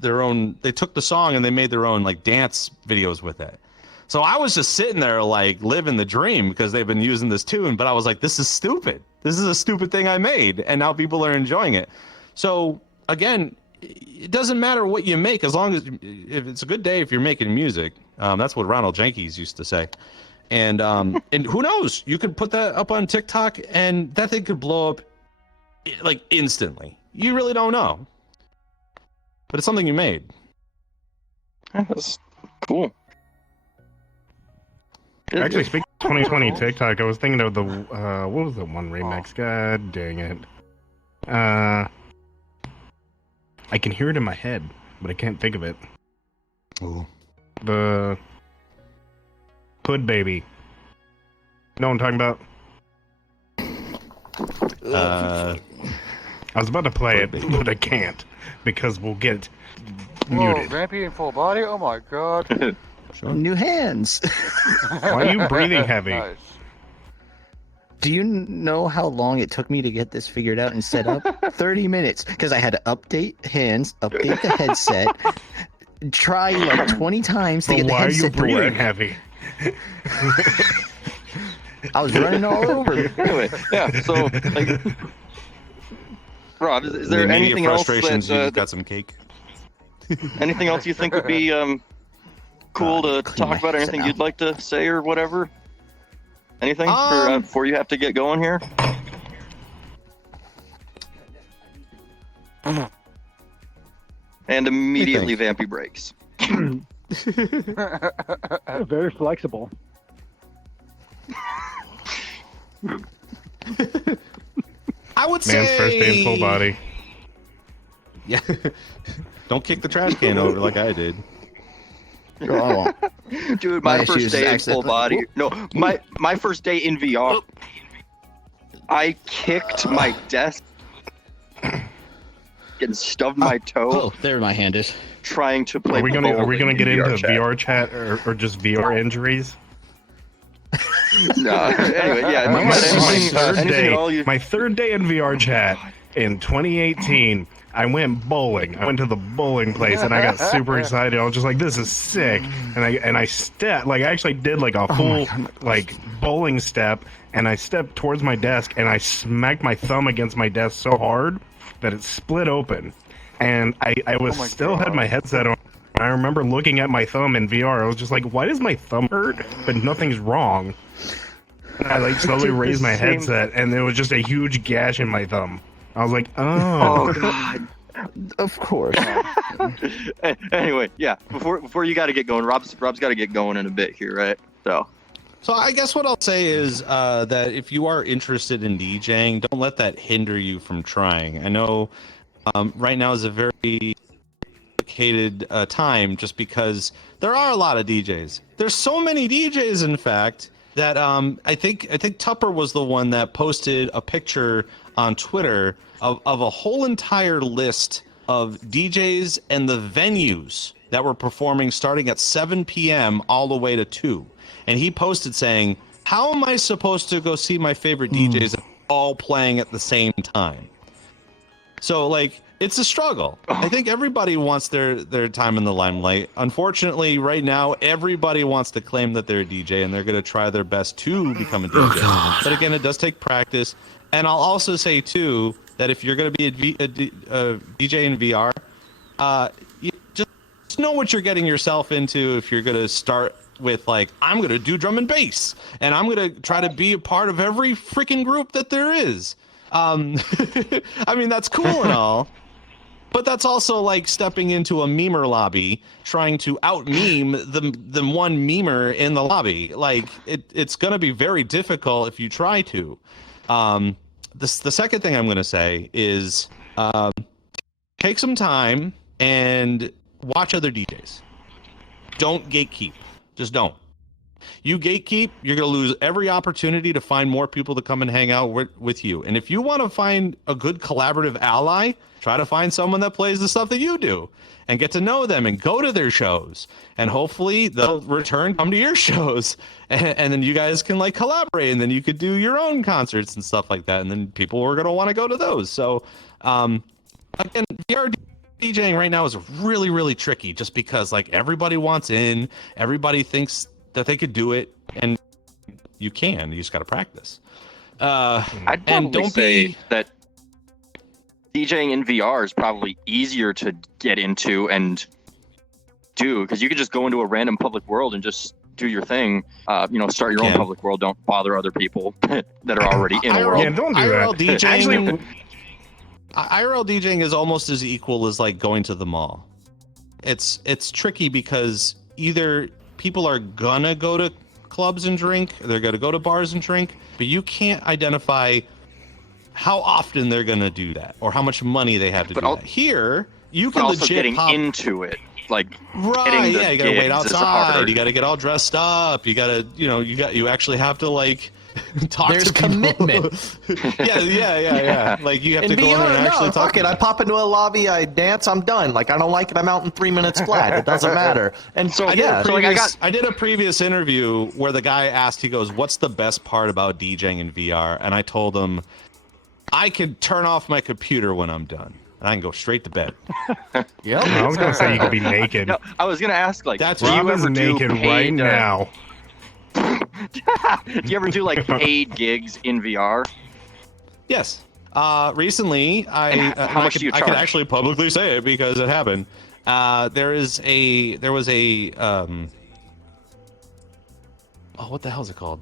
they took the song and they made their own like dance videos with it. So I was just sitting there like living the dream because they've been using this tune, but I was like, this is stupid. This is a stupid thing I made, and now people are enjoying it. So again, it doesn't matter what you make as long as if it's a good day if you're making music. That's what Ronald Jenkins used to say. And who knows? You could put that up on TikTok and that thing could blow up like instantly. You really don't know. But it's something you made. That's cool. Actually, speaking of 2020 TikTok, I was thinking of the what was the one remix? God dang it. I can hear it in my head, but I can't think of it. Ooh. The Hood Baby. Know what I'm talking about? I was about to play it, but I can't because we'll get muted. Rampy in full body? Oh my god. New hands. Why are you breathing heavy? Nice. Do you know how long it took me to get this figured out and set up? 30 minutes, because I had to update hands, update the headset, try like 20 times to get the headset to work. Why are you breathing heavy? I was running all over. Anyway, yeah. So, like, Rob, is there anything else that you got some cake? Anything else you think would be cool to talk about? Anything you'd like to say or whatever? Anything before you have to get going here? And immediately Vampy breaks. Very flexible. I would say Man's first day in full body. Yeah. Don't kick the trash can over like I did. Oh. Dude, my first day in full body. No, my first day in VR. I kicked my desk, getting stubbed my toe. Oh, there my hand is. Trying to play. Are we gonna get into chat. VR chat or just VR injuries? No. Anyway, yeah. My third day in VR chat in 2018. I went bowling. I went to the bowling place and I got super excited. I was just like, "This is sick!" And I stepped, like I actually did like a full like bowling step, and I stepped towards my desk and I smacked my thumb against my desk so hard that it split open. And I was had my headset on. I remember looking at my thumb in VR. I was just like, "Why does my thumb hurt?" But nothing's wrong. And I like slowly raised my headset, and there was just a huge gash in my thumb. I was like, oh God. Of course. Anyway, yeah. Before you got to get going, Rob's got to get going in a bit here, right? So I guess what I'll say is that if you are interested in DJing, don't let that hinder you from trying. I know right now is a very complicated time just because there are a lot of DJs. There's so many DJs, in fact, that I think Tupper was the one that posted a picture on Twitter of a whole entire list of DJs and the venues that were performing starting at 7 p.m. all the way to 2. And he posted saying, how am I supposed to go see my favorite DJs all playing at the same time? So, like, it's a struggle. I think everybody wants their time in the limelight. Unfortunately, right now, everybody wants to claim that they're a DJ, and they're going to try their best to become a DJ. But again, it does take practice. And I'll also say, too, that if you're going to be a DJ in VR, you just know what you're getting yourself into if you're going to start with, like, I'm going to do drum and bass, and I'm going to try to be a part of every freaking group that there is. I mean, that's cool and all, but that's also like stepping into a memer lobby, trying to out-meme the one memer in the lobby. Like, it's going to be very difficult if you try to. The second thing I'm going to say is take some time and watch other DJs. Don't gatekeep. Just don't. You gatekeep, you're going to lose every opportunity to find more people to come and hang out with you. And if you want to find a good collaborative ally, try to find someone that plays the stuff that you do and get to know them and go to their shows. And hopefully they'll come to your shows. And then you guys can, like, collaborate, and then you could do your own concerts and stuff like that. And then people are going to want to go to those. So, again, VR DJing right now is really, really tricky just because, like, everybody wants in, everybody thinks that they could do it, and you can. You just got to practice. I'd probably say that DJing in VR is probably easier to get into and do, because you could just go into a random public world and just do your thing. Start your own public world. Don't bother other people that are already in a world. Yeah, don't do IRL that. DJing, Actually, IRL DJing is almost as equal as, like, going to the mall. It's tricky because either people are gonna go to clubs and drink, they're gonna go to bars and drink, but you can't identify how often they're gonna do that or how much money they have to do that. Here, you can also legit getting pop into it, like, right? Yeah, you gotta wait outside. You You gotta get all dressed up. You gotta, you actually have to, like, talk There's to people. commitment. yeah. Like, you have to go in there and actually talk. Fuck it. I pop into a lobby, I dance, I'm done. Like, I don't like it, I'm out in 3 minutes flat. It doesn't matter. And so, I did a previous interview where the guy asked, he goes, what's the best part about DJing in VR? And I told him, I can turn off my computer when I'm done, and I can go straight to bed. Yep. I was gonna say you could be naked. No, I was gonna ask, like, That's do you Rob is ever do naked paid, right now. Do you ever do, like, paid gigs in VR? Yes. Recently, how much do you I could charge? actually publicly say it because it happened. There was a what the hell is it called?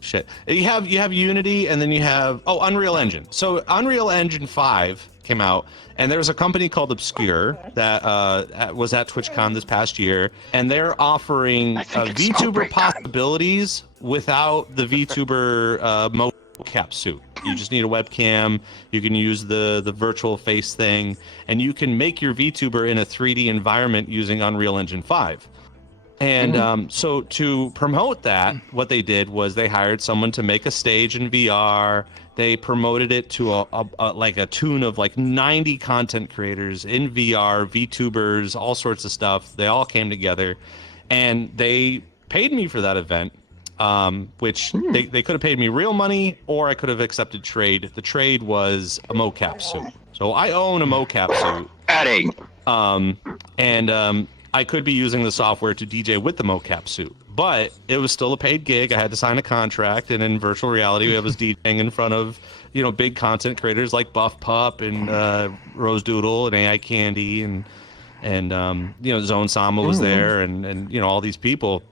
Shit. You have Unity, and then you have Unreal Engine. So Unreal Engine 5 came out, and there's a company called Obscure that was at TwitchCon this past year, and they're offering VTuber possibilities without the VTuber mocap suit. You just need a webcam. You can use the virtual face thing, and you can make your VTuber in a 3D environment using Unreal Engine 5. And so to promote that, what they did was they hired someone to make a stage in VR. They promoted it to a tune of like 90 content creators in VR, VTubers, all sorts of stuff. They all came together, and they paid me for that event, which they could have paid me real money, or I could have accepted trade. The trade was a mocap suit. So I own a mocap suit. I could be using the software to DJ with the mocap suit, but it was still a paid gig. I had to sign a contract, and in virtual reality, I was DJing in front of, big content creators like Buff Pup and Rose Doodle and AI Candy and Zone Sama was there, and all these people.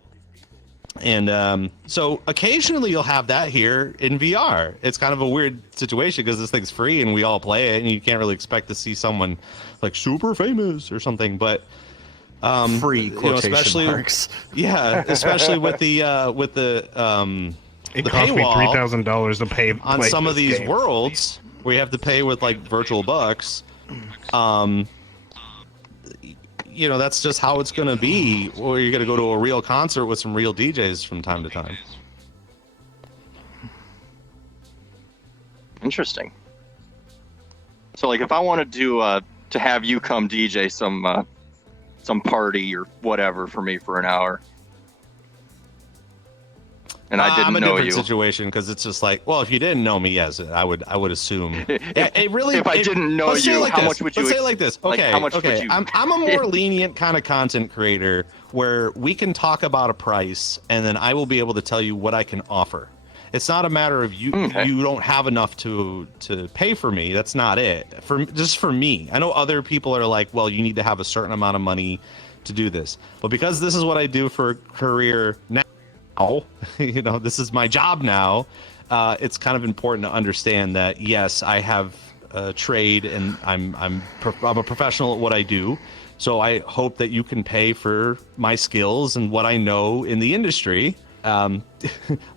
And so occasionally you'll have that here in VR. It's kind of a weird situation because this thing's free and we all play it, and you can't really expect to see someone like super famous or something, but free quotation marks. Yeah, especially with the It the cost me paywall $3,000 to pay on some of these worlds where you have to pay with like virtual bucks. That's just how it's gonna be, or you're gonna go to a real concert with some real DJs from time to time. Interesting. So like, if I wanted to have you come DJ some party or whatever for me for an hour, and I didn't I'm a know different you. situation because it's just like, well, if you didn't know me, yes, I would assume. Yeah, it really. If I didn't know let's say it you, like how this. much would you? Let's say it like this. like, Okay, how much okay. would you? I'm a more lenient kind of content creator where we can talk about a price and then I will be able to tell you what I can offer. It's not a matter of you don't have enough to pay for me. That's not it. Just for me. I know other people are like, well, you need to have a certain amount of money to do this. But because this is what I do for a career now, you know, this is my job now. It's kind of important to understand that yes, I have a trade and I'm a professional at what I do. So I hope that you can pay for my skills and what I know in the industry. Let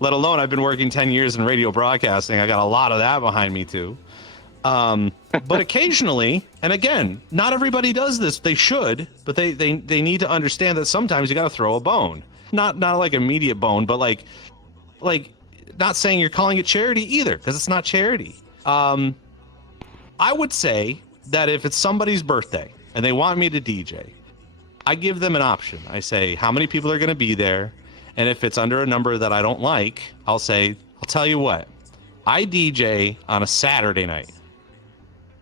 alone I've been working 10 years in radio broadcasting. I got a lot of that behind me too. But occasionally, and again, not everybody does this. They should, but they need to understand that sometimes you got to throw a bone. Not like immediate bone, but like not saying you're calling it charity either, because it's not charity. I would say that if it's somebody's birthday and they want me to DJ, I give them an option. I say how many people are going to be there. And if it's under a number that I don't like, I'll say, I'll tell you what, I DJ on a Saturday night.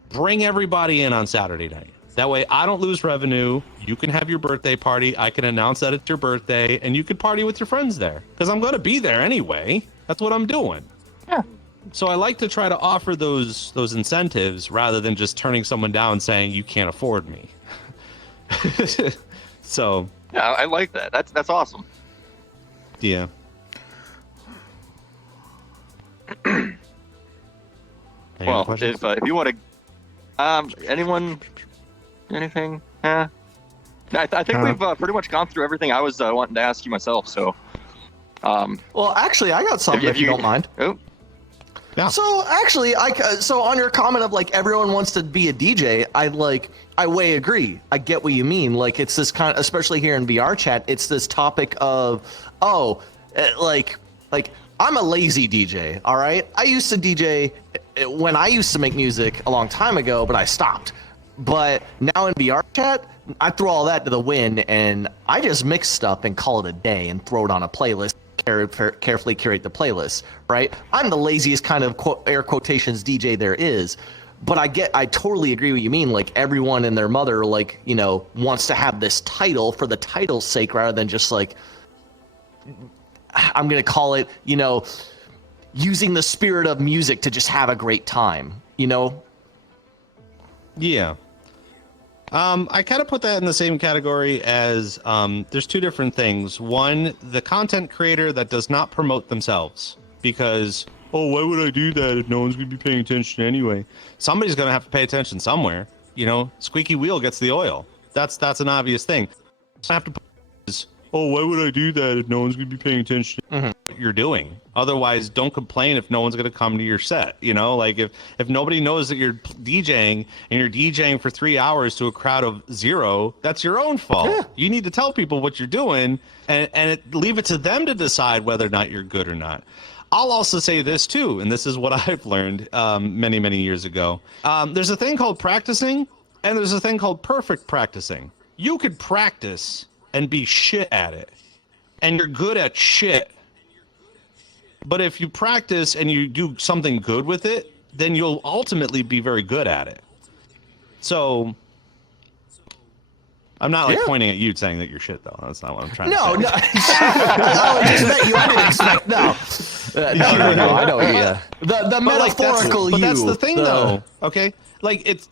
Bring everybody in on Saturday night. That way I don't lose revenue. You can have your birthday party. I can announce that it's your birthday and you can party with your friends there because I'm going to be there anyway. That's what I'm doing. Yeah. So I like to try to offer those incentives rather than just turning someone down saying you can't afford me. So Yeah, I like that. That's awesome. yeah. Any Well, other questions? if you want to, anything? I think we've pretty much gone through everything I was wanting to ask you myself. So, Well, actually, I got something if you don't mind. Oh, Yeah. So actually, so on your comment of like everyone wants to be a DJ, I way agree. I get what you mean. Like it's this kind, especially here in VRChat, it's this topic of like I'm a lazy DJ. All right, I used to DJ when I used to make music a long time ago, but I stopped. But now in VRChat, I throw all that to the wind and I just mix stuff and call it a day and throw it on a playlist. Carefully curate the playlist, right? I'm the laziest kind of air quotations DJ there is, but I totally agree what you mean. Like everyone and their mother, like, you know, wants to have this title for the title's sake rather than just like, I'm going to call it, you know, using the spirit of music to just have a great time, you know? Yeah. I kind of put that in the same category as there's two different things. One, the content creator that does not promote themselves because, oh, why would I do that if no one's going to be paying attention anyway? Somebody's going to have to pay attention somewhere. You know, squeaky wheel gets the oil. That's an obvious thing. So I have to put is, oh, why would I do that if no one's going to be paying attention to what you're doing? Otherwise, don't complain if no one's going to come to your set. You know, like if nobody knows that you're DJing and you're DJing for 3 hours to a crowd of 0, that's your own fault. Yeah. You need to tell people what you're doing and leave it to them to decide whether or not you're good or not. I'll also say this too, and this is what I've learned many, many years ago. There's a thing called practicing and there's a thing called perfect practicing. You could practice and be shit at it, and you're good at shit. But if you practice and you do something good with it, then you'll ultimately be very good at it. So I'm not like pointing at you saying that you're shit though. That's not what I'm trying to say. No. I just met you. I didn't expect no. I know. Yeah. The metaphorical but you. That's the thing though. Okay. Like it's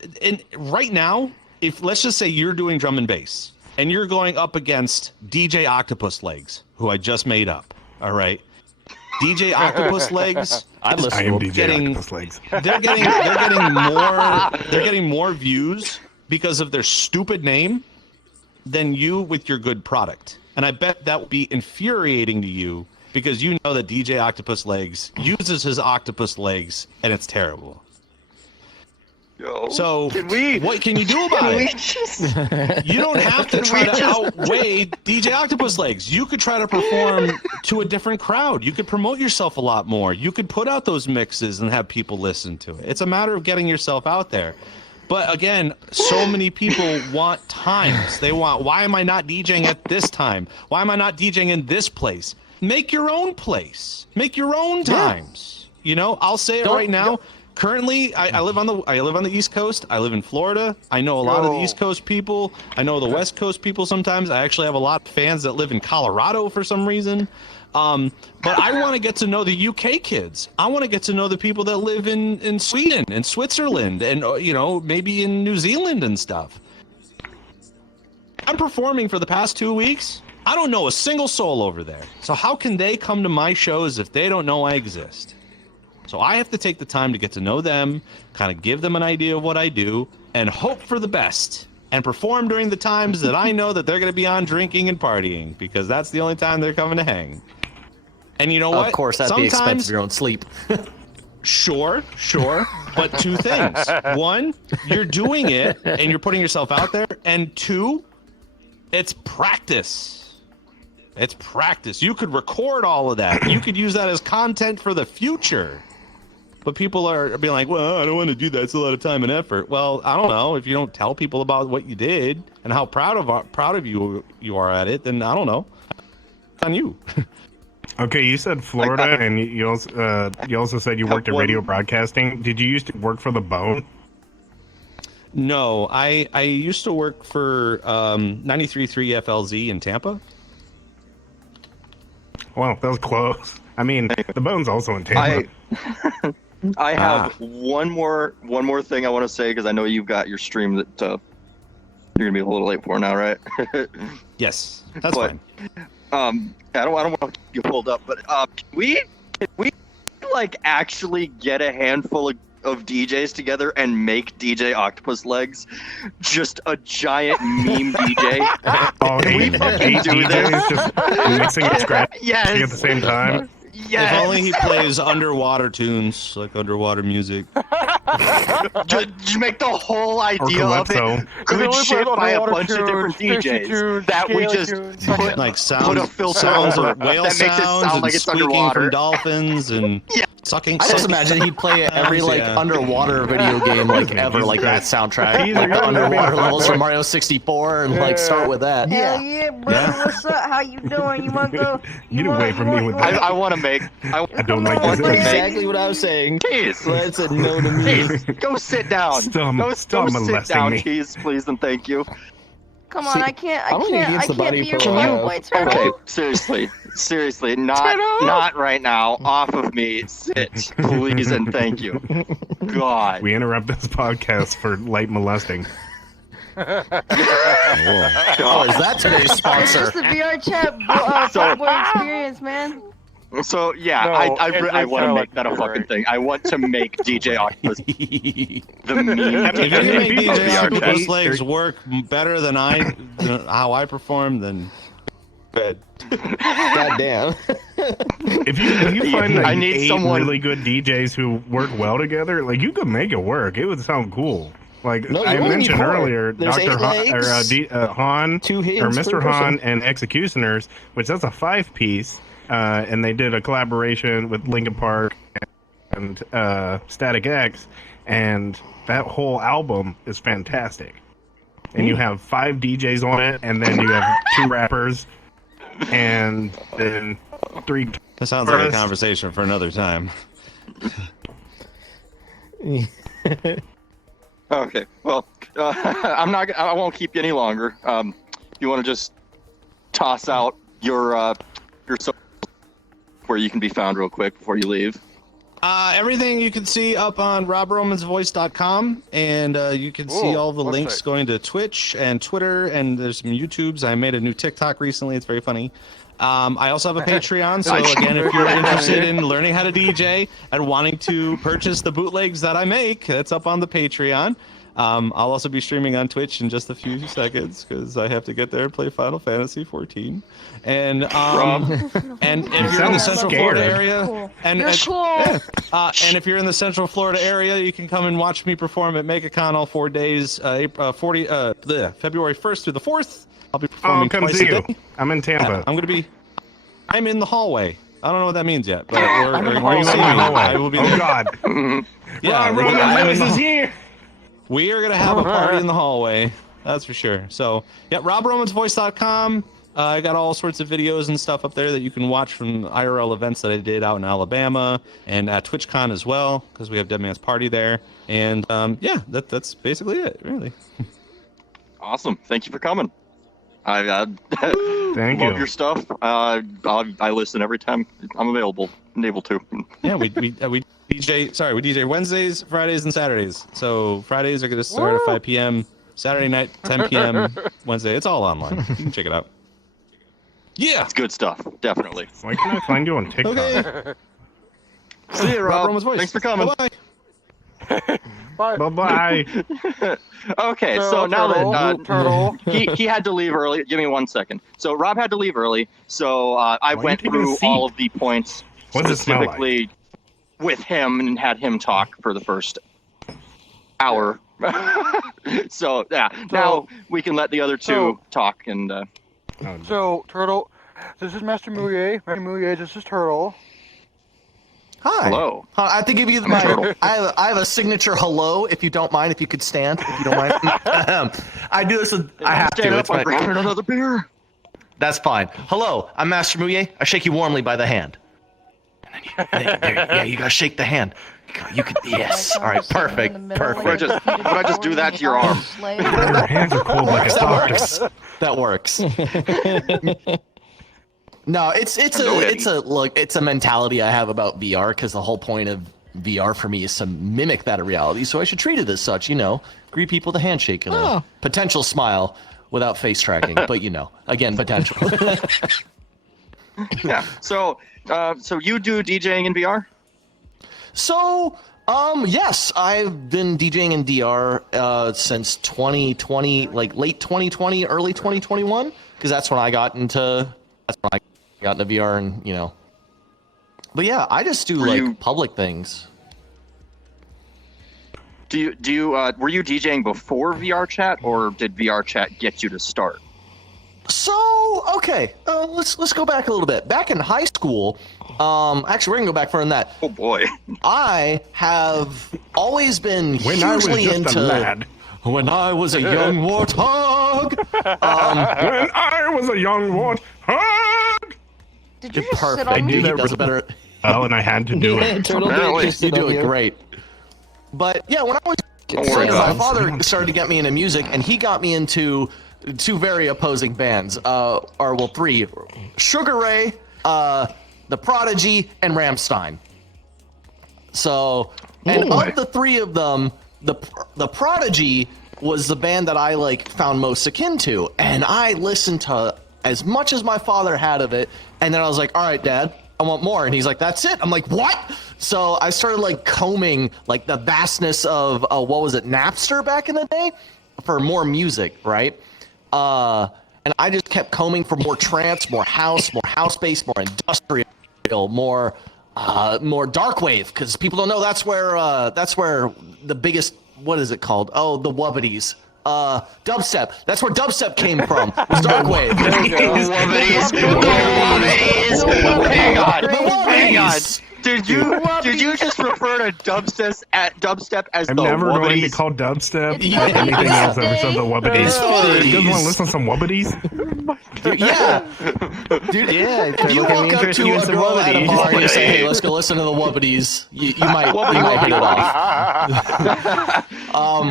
right now, if let's just say you're doing drum and bass and you're going up against DJ Octopus Legs, who I just made up. All right. DJ Octopus Legs. I am DJ Octopus Legs. They're getting more views because of their stupid name than you with your good product. And I bet that would be infuriating to you because you know that DJ Octopus Legs uses his octopus legs and it's terrible. Yo, So can we? what can you do about Can we it? just? You don't have to try to outweigh DJ Octopus Legs. You could try to perform to a different crowd. You could promote yourself a lot more. You could put out those mixes and have people listen to it. It's a matter of getting yourself out there. But again, so many people want times. They want, why am I not DJing at this time? Why am I not DJing in this place? Make your own place. Make your own times. You know, I'll say it right now. Currently, I live on the East Coast. I live in Florida. I know a lot of the East Coast people. I know the West Coast people sometimes. I actually have a lot of fans that live in Colorado for some reason. But I want to get to know the UK kids. I want to get to know the people that live in Sweden and Switzerland and, you know, maybe in New Zealand and stuff. I'm performing for the past 2 weeks. I don't know a single soul over there. So how can they come to my shows if they don't know I exist? So I have to take the time to get to know them, kind of give them an idea of what I do, and hope for the best, and perform during the times that I know that they're going to be on drinking and partying, because that's the only time they're coming to hang. And you know what? Of course, at the expense of your own sleep. Sure. But two things. One, you're doing it, and you're putting yourself out there. And two, it's practice. It's practice. You could record all of that. You could use that as content for the future. But people are being like, well, I don't want to do that. It's a lot of time and effort. Well, I don't know. If you don't tell people about what you did and how proud of you are at it, then I don't know. It's on you. Okay, you said Florida, and you also said you worked in radio broadcasting. Did you used to work for the Bone? No, I used to work for 93.3 FLZ in Tampa. Well, that was close. I mean, the Bone's also in Tampa. I have one more thing I want to say, because I know you've got your stream that you're gonna be a little late for now, right? Yes, that's fine. I don't want to get you pulled up, but can we like actually get a handful of DJs together and make DJ Octopus Legs just a giant meme DJ? Can we fucking do this? Just mixing and scratching yes. at the same time. Yes. If only he plays underwater tunes, like underwater music. Just make the whole idea Or of it good shit by a bunch of different DJs that we just put Like put a filter over whale that makes it sounds sound and like it's squeaking underwater. from dolphins and sucking. I just imagine he'd play every like underwater video game like ever, like that soundtrack, like the underwater levels from Mario 64, and like start with that. Hell yeah, bro. What's up? How you doing? You want to go? Get away from me with that. I want to make. I don't like That's this. exactly what I was saying. Keys, That's a no to me. Keys, go sit down. Stop Go sit down, me. Keys, please and thank you. Come on, I can't body be your pillow. boy, Turbo. Okay, seriously, not right now. Off of me, sit, please and thank you. God. We interrupt this podcast for light molesting. Oh, is that today's It's sponsor? just the VRChat fanboy experience, man. So yeah, No, I want to it's make that a fucking thing. I want to make DJ Octopus the meme. If you can make People DJ are Octopus just- Legs work better than how I perform, then good. Goddamn. If you find I like need 8 someone- really good DJs who work well together, like you could make it work. It would sound cool. Like No, you I only mentioned need 4. earlier, There's Dr. 8 Han, Two or hands per Mr. person. Han and Executioners, which that's a 5-piece, and they did a collaboration with Linkin Park and Static X, and that whole album is fantastic. And you have 5 DJs on it, and then you have 2 rappers, and then 3. That sounds like a conversation for another time. Okay, well, I won't keep you any longer. You want to just toss out your where you can be found real quick before you leave? Everything you can see up on RobRomansVoice.com, and you can see all the links going to Twitch and Twitter, and there's some YouTubes. I made a new TikTok recently. It's very funny. I also have a Patreon, so again, if you're interested in learning how to DJ and wanting to purchase the bootlegs that I make, that's up on the Patreon. I'll also be streaming on Twitch in just a few seconds because I have to get there and play Final Fantasy 14. And and if you're in the Central Florida area, and if you're in the Central Florida area, you can come and watch me perform at MegaCon all 4 days, February 1st through the 4th. I'll be performing come twice see a you. day. I'm in Tampa. I'm in the hallway. I don't know what that means yet, but we're Are you in the hallway? hallway? I will be Oh God! Yeah, Roman's Voice is here. we are gonna have a party in the hallway. That's for sure. So yeah, RobRomansVoice.com. I got all sorts of videos and stuff up there that you can watch from IRL events that I did out in Alabama and at TwitchCon as well, because we have Dead Man's Party there. And yeah, that's basically it, really. Awesome. Thank you for coming. I Thank love you. your stuff. I listen every time I'm available and able to. Yeah, we DJ Wednesdays, Fridays, and Saturdays. So Fridays are gonna start at 5 p.m. Saturday night 10 p.m. Wednesday. It's all online. You can check it out. Yeah, It's good stuff. Definitely. Why can I find you on TikTok? okay. See you, Rob. Roman's Voice. Thanks for coming. Bye-bye. Bye. Bye bye. Okay, so now that Turtle. he had to leave early. Give me 1 second. So Rob had to leave early. So I are you went taking a through seat? all of the points What does it smell like? specifically with him and had him talk for the first hour. So yeah, now we can let the other two talk and. So, Turtle, this is Master Mouillet. Master Mouillet, this is Turtle. Hi. Hello. I have to give you my. I have a signature hello, if you don't mind. If you could stand, if you don't mind. I do this. I have Stand to. up. It's I'm my, grabbing another beer. that's fine. Hello, I'm Master Mouillet. I shake you warmly by the hand. And then you gotta shake the hand. You could. Yes. All right. Perfect. Perfect. Would I just do that to your arm? Your hands are cold like a That doctor. works. That works. No, it's a mentality I have about VR, because the whole point of VR for me is to mimic that reality. So I should treat it as such, greet people with a handshake and a potential smile without face tracking. But again, potential. Yeah. So you do DJing in VR? So, yes, I've been DJing in DR since 2020, like late 2020, early 2021, because that's when I got into VR, and But yeah, I just do public things. Do you were you DJing before VRChat, or did VRChat get you to start? So, okay, let's go back a little bit. Back in high school, actually, we're gonna go back further than that. Oh boy. I have always been When I was hugely just into. a lad. When I was a young warthog. When I was a young warthog. Did you just sit Perfect. on me? He does it better. Oh, and I had to do it. Turtle Apparently. Dave just You sit do on it you. great. But yeah, when I was Don't worry my about it. father started to get me into music, and he got me into two very opposing bands. Three: Sugar Ray, The Prodigy, and Rammstein. So, and of the three of them, the Prodigy was the band that I found most akin to, and I listened to as much as my father had of it, and then I was like, all right, Dad, I want more. And he's like, that's it. I'm like, what? So I started combing the vastness of what was it, Napster back in the day, for more music, right? And I just kept combing for more trance, more house bass, more industrial, more dark wave, because people don't know that's where the biggest, what is it called? Oh, the Wubbities. Dubstep. That's where dubstep came from. Was dark wave. Hang on. The Hang on. Wubbities. Did you just refer to dubstep as I'm the never going to Wubbities? call dubstep It's anything Wubbities else ever said the Day. Wubbities. It's You guys want to Wubbities. listen to some Wubbities? Dude, yeah. Dude, Yeah, if you walk up to a girl at a bar and you say, hey, let's go listen to the Wubbities, you might hit it off.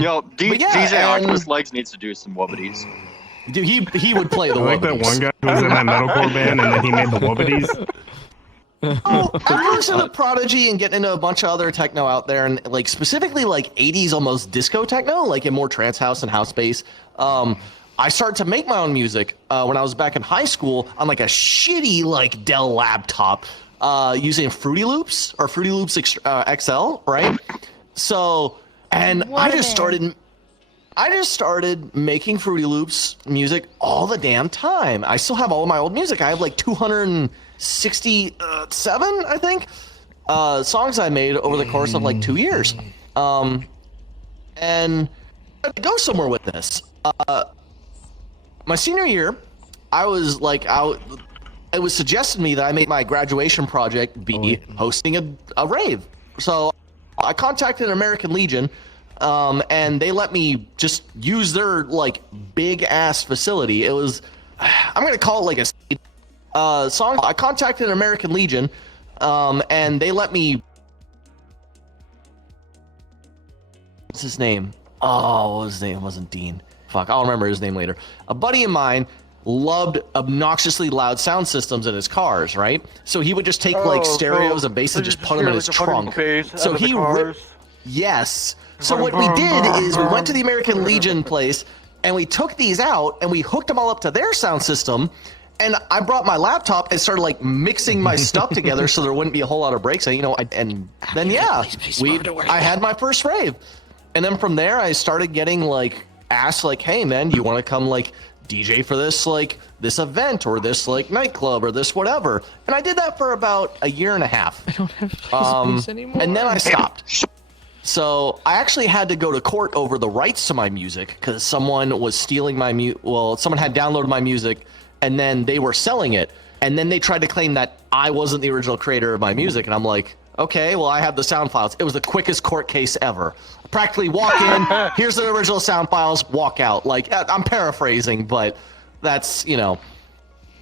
Yo, but yeah, DJ and- Octopus Legs needs to do some Wubbities. Dude, he would play the I like that Wubbities. one guy who was in that metalcore band and then he made the Wubbities. Oh, I was into Prodigy and getting into a bunch of other techno out there, and specifically 80s almost disco techno, in more trance house and house bass. I started to make my own music when I was back in high school on a shitty Dell laptop using Fruity Loops or Fruity Loops XL, right? So, and I just started. I just started making Fruity Loops music all the damn time. I still have all of my old music. I have like 267, I think, songs I made over the course of like 2 years. And I go somewhere with this. My senior year, I was like out. It was suggested to me that I make my graduation project be hosting a rave. So I contacted American Legion, and they let me just use their like big ass facility. It was, I'm gonna call it like a song. I contacted American Legion, and they let me. What's his name? Oh, what was his name? It wasn't Dean. Fuck, I'll remember his name later. A buddy of mine loved obnoxiously loud sound systems in his cars, right? So he would just take like stereos and basically just put them in his trunk. So he yes. So what we did is we went to the American Legion place and we took these out and we hooked them all up to their sound system. And I brought my laptop and started like mixing my stuff together so there wouldn't be a whole lot of breaks. And, you know, and then yeah, I had my first rave. And then from there I started getting like asked like, hey man, do you want to come like DJ for this like this event or this like nightclub or this whatever? And I did that for about a year and a half. I don't have MySpace anymore. And then I stopped. So I actually had to go to court over the rights to my music because someone was stealing my someone had downloaded my music and then they were selling it. And then they tried to claim that I wasn't the original creator of my music. And I'm like, okay, well, I have the sound files. It was the quickest court case ever. Practically walk in, here's the original sound files, walk out. Like, I'm paraphrasing, but that's, you know.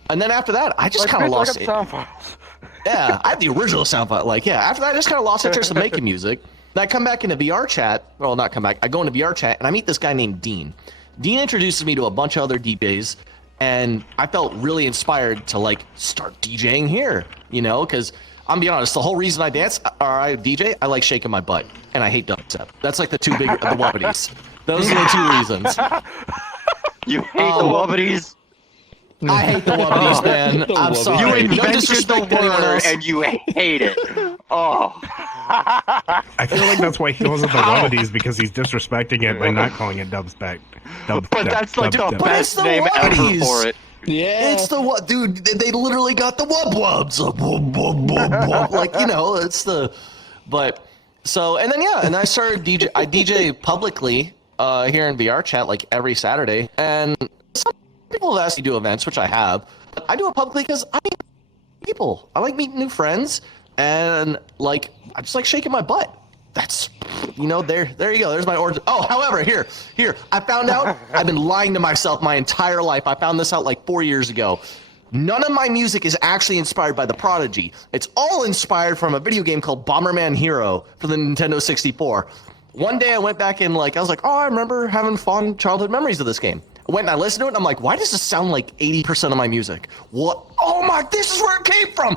And then after that, I just kind of lost it. Sound files. Yeah, I have the original sound file. Like, yeah, after that, I just kind of lost interest in making music. Then I come back into VRChat. Well, not come back. I go into VRChat, and I meet this guy named Dean. Dean introduces me to a bunch of other DJs, and I felt really inspired to, like, start DJing here, you know, because I'm being honest, the whole reason I dance or I DJ, I like shaking my butt, and I hate dubstep. That's like the two big, the wobbities. Those are the two reasons. You hate the wobbities? I hate the wobbities, man. I'm sorry. You No invented disrespect the to anyone word else. and you hate it. Oh. I feel like that's why he calls it the Wobbities because he's disrespecting it by not calling it dubstep. But that's like the But it's best the name ever Wobbities. for it. Yeah. It's the what, dude? They literally got the wub wubs, wub wub wub wub. Like, you know, it's the. But so and then yeah, and I started DJ. I DJ publicly here in VRChat like every Saturday, and some people have asked me to do events, which I have. But I do it publicly because I meet people. I like meeting new friends, and like I just like shaking my butt. That's, you know, there you go. There's my origin. Oh, however, here, I found out I've been lying to myself my entire life. I found this out like 4 years ago. None of my music is actually inspired by The Prodigy. It's all inspired from a video game called Bomberman Hero for the Nintendo 64. One day I went back and like, I was like, oh, I remember having fond childhood memories of this game. I went and I listened to it and I'm like, why does this sound like 80% of my music? What? Oh my, this is where it came from.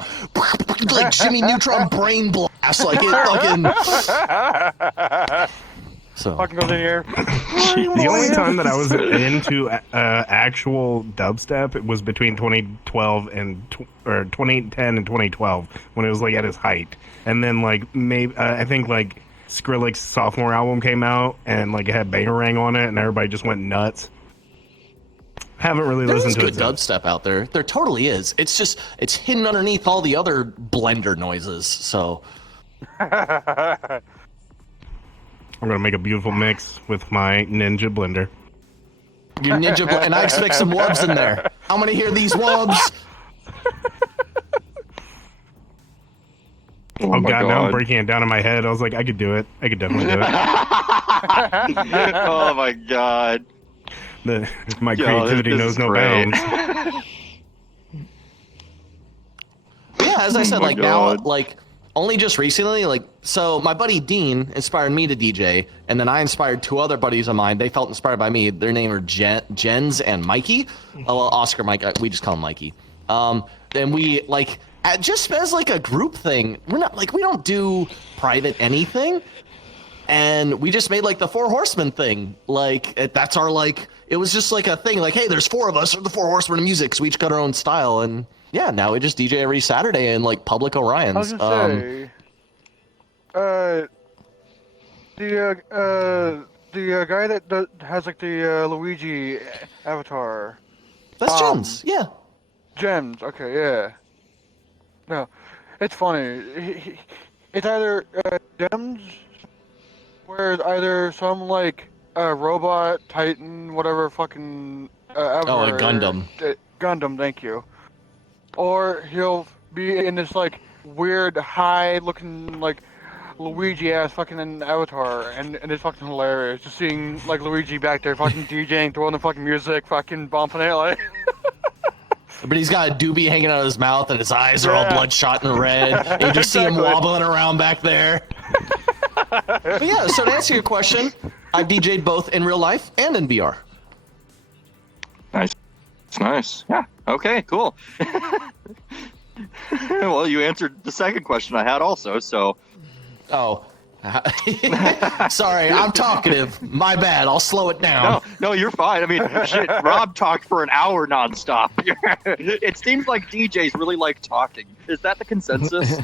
Like Jimmy Neutron brain blast. Like it fucking. So. Fucking goes in here. The only time that I was into actual dubstep it was between 2012 and or 2010 and 2012 when it was like at its height. And then like maybe I think like Skrillex's sophomore album came out and like it had Bangarang on it and everybody just went nuts. Haven't really listened to it. There's good dubstep out there. There totally is. It's just it's hidden underneath all the other blender noises. So I'm gonna make a beautiful mix with my Ninja blender. your and I expect some wubs in there. I'm gonna hear these wubs. Oh god, now I'm breaking it down in my head. I was like, I could do it. I could definitely do it. Oh my god. My creativity knows no bounds. Yeah, as I said, my like now, God. like only just recently, like so my buddy Dean inspired me to DJ, and then I inspired two other buddies of mine. They felt inspired by me. Their name are Jens and Mikey. Oh, well, Oscar, Mike, we just call him Mikey. And we like just as like a group thing. We're not like we don't do private anything. And we just made like the Four Horsemen thing. Like that's our like. It was just like a thing. Like, hey, there's four of us, the Four Horsemen of music. So we each got our own style. And yeah, now we just DJ every Saturday in like public Orions. I was gonna say, the guy that has like the Luigi avatar. That's Gems. Yeah. Gems. Okay, yeah. No, it's funny. It's either Gems, where it's either some like robot Titan, whatever fucking avatar. Oh, a Gundam. Gundam, thank you. Or he'll be in this like weird high-looking like Luigi ass fucking avatar, and it's fucking hilarious. Just seeing like Luigi back there fucking DJing, throwing the fucking music, fucking bumping it like. But he's got a doobie hanging out of his mouth, and his eyes are all bloodshot and red. And you just see him wobbling around back there. But yeah, so to answer your question, I've DJ'd both in real life and in VR. Nice. It's nice. Yeah. Okay, cool. Well, you answered the second question I had also, so. Oh. Sorry, I'm talkative. My bad. I'll slow it down. No, you're fine. I mean, shit, Rob talked for an hour nonstop. It seems like DJs really like talking. Is that the consensus?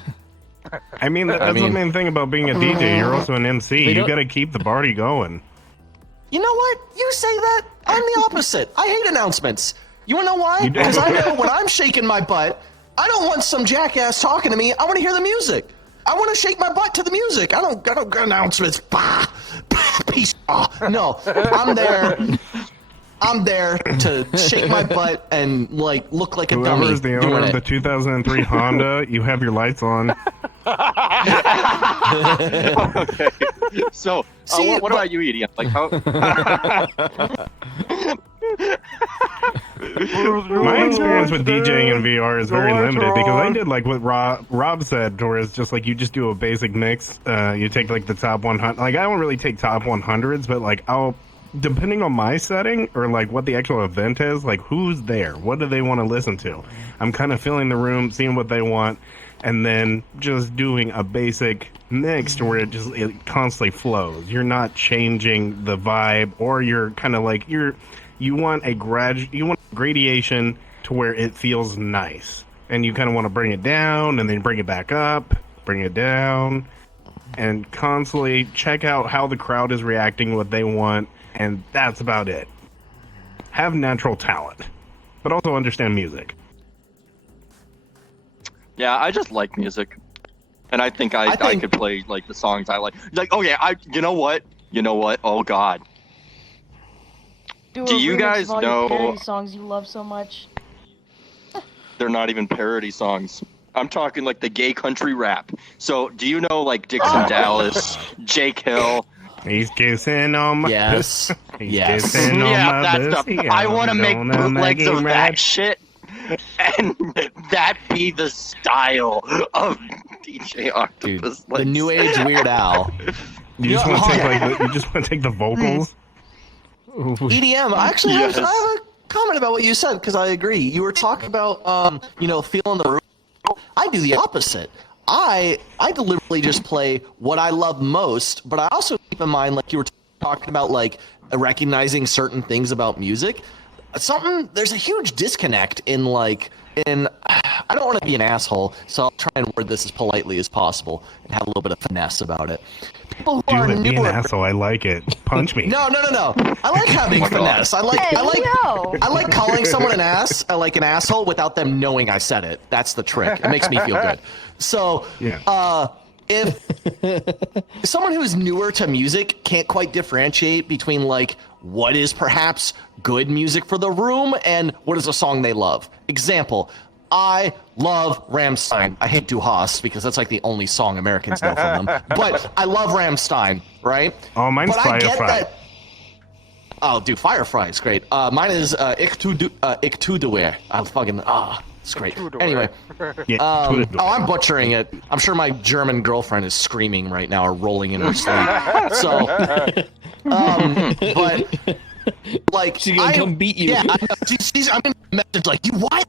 I mean, that's the main thing about being a DJ. You're also an MC. You got to keep the party going. You know what? You say that. I'm the opposite. I hate announcements. You wanna know why? Because I know when I'm shaking my butt, I don't want some jackass talking to me. I want to hear the music. I want to shake my butt to the music. I don't got announcements. Bah, peace. No, I'm there to shake my butt and like look like a dummy. Whoever is the owner of the 2003 Honda, you have your lights on. Okay. So, what about you, EDM? Like how? My experience with DJing in VR is very limited because I did like what Rob said, where it's just like you just do a basic mix. You take like the top 100. Like I don't really take top 100s, but like depending on my setting or like what the actual event is, like who's there, what do they want to listen to? I'm kind of filling the room, seeing what they want, and then just doing a basic mix to where it constantly flows. You're not changing the vibe, or you're kind of like you want a gradation to where it feels nice, and you kind of want to bring it down and then bring it back up, bring it down, and constantly check out how the crowd is reacting, what they want, and that's about it. Have natural talent, but also understand music. Yeah, I just like music, and I think I could play like the songs I like. Like, oh yeah, you know what? Oh God. Do you guys know parody songs you love so much? They're not even parody songs. I'm talking like the gay country rap. So, do you know like Dixon Dallas, Jake Hill? He's kissing on my yes. He's yes. kissing on Yeah, my that stuff. pussy. I want to make bootlegs of that rap. shit, and that be the style of DJ Octopus. Dude, the new age Weird Al. You just want to take the vocals. EDM. I actually have a comment about what you said because I agree. You were talking about feeling the room. I do the opposite. I deliberately just play what I love most, but I also keep in mind, like you were talking about, like recognizing certain things about music. There's a huge disconnect in I don't want to be an asshole, so I'll try and word this as politely as possible and have a little bit of finesse about it. People who are Be an newer. asshole. I like it. Punch me. No. I like having finesse. I like calling someone an ass, like an asshole, without them knowing I said it. That's the trick. It makes me feel good. So, if someone who is newer to music can't quite differentiate between like what is perhaps good music for the room and what is a song they love. Example. I love Rammstein. I hate Du Hast because that's like the only song Americans know from them. But I love Rammstein, right? Oh, mine's Firefly. Oh, dude, Firefly is great. Mine is Ich tu du Wehr. It's great. Anyway, I'm butchering it. I'm sure my German girlfriend is screaming right now or rolling in her sleep. So, but like she's gonna come beat you. Yeah, I'm gonna message like, you what?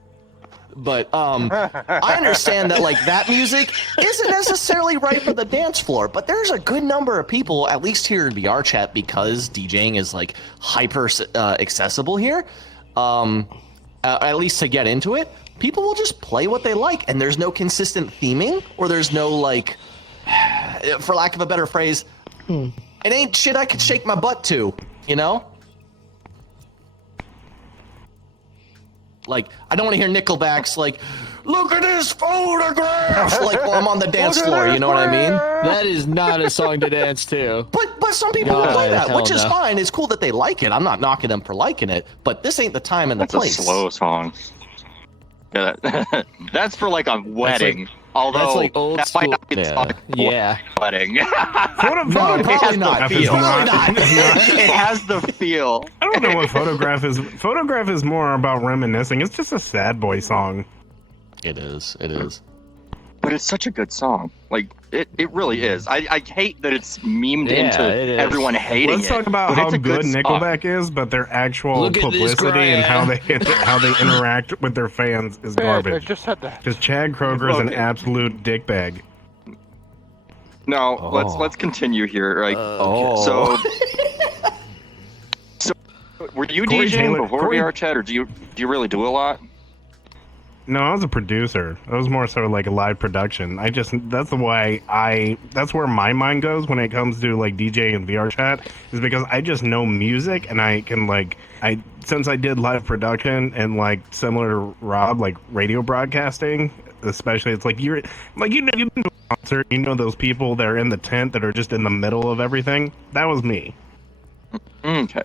But I understand that like that music isn't necessarily right for the dance floor, but there's a good number of people, at least here in VRChat, because DJing is like hyper accessible here, at least to get into it, people will just play what they like, and there's no consistent theming, or there's no like, for lack of a better phrase, it ain't shit I could shake my butt to, you know? Like, I don't want to hear Nickelback's like, look at this photograph, like while I'm on the dance floor, you know what I mean? That is not a song to dance to. But some people will play that, which is fine. It's cool that they like it. I'm not knocking them for liking it, but this ain't the time and the place. That's a slow song. Yeah, that's for like a wedding. Although That's like old that school. might not be the song for Yeah. a wedding. No, probably not. Feel. Probably not. It has the feel. I don't know what Photograph is. Photograph is more about reminiscing. It's just a sad boy song. It is. It is. But it's such a good song. Like, it really is. I hate that it's memed Yeah, into it is. everyone hating Let's it. talk about but how it's a good song. Nickelback is, but their actual Look at this publicity and how graph. they interact with their fans is I garbage. just said that. Because Chad Kroger is an Okay. absolute dickbag. No, Oh. let's continue here. Like, Oh. so were you Corey DJing Taylor- before Corey- VRChat, or do you really do a lot? No, I was a producer. I was more sort of like a live production. That's where my mind goes when it comes to like DJ and VRChat, is because I just know music and I can since I did live production and like similar to Rob, like radio broadcasting, especially it's like you've been to a concert, you know those people that are in the tent that are just in the middle of everything? That was me. Okay.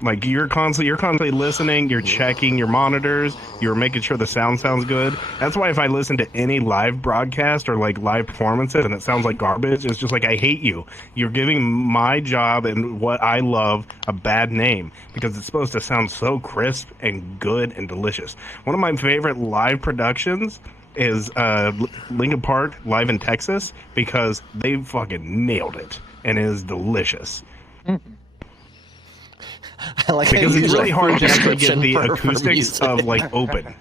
Like you're constantly listening, you're checking your monitors, you're making sure the sound sounds good. That's why if I listen to any live broadcast or like live performances and it sounds like garbage, it's just like, I hate you. You're giving my job and what I love a bad name because it's supposed to sound so crisp and good and delicious. One of my favorite live productions is Linkin Park live in Texas because they fucking nailed it and it is delicious. I like how Because you it's use really a hard to actually description get the for acoustics music. of like open.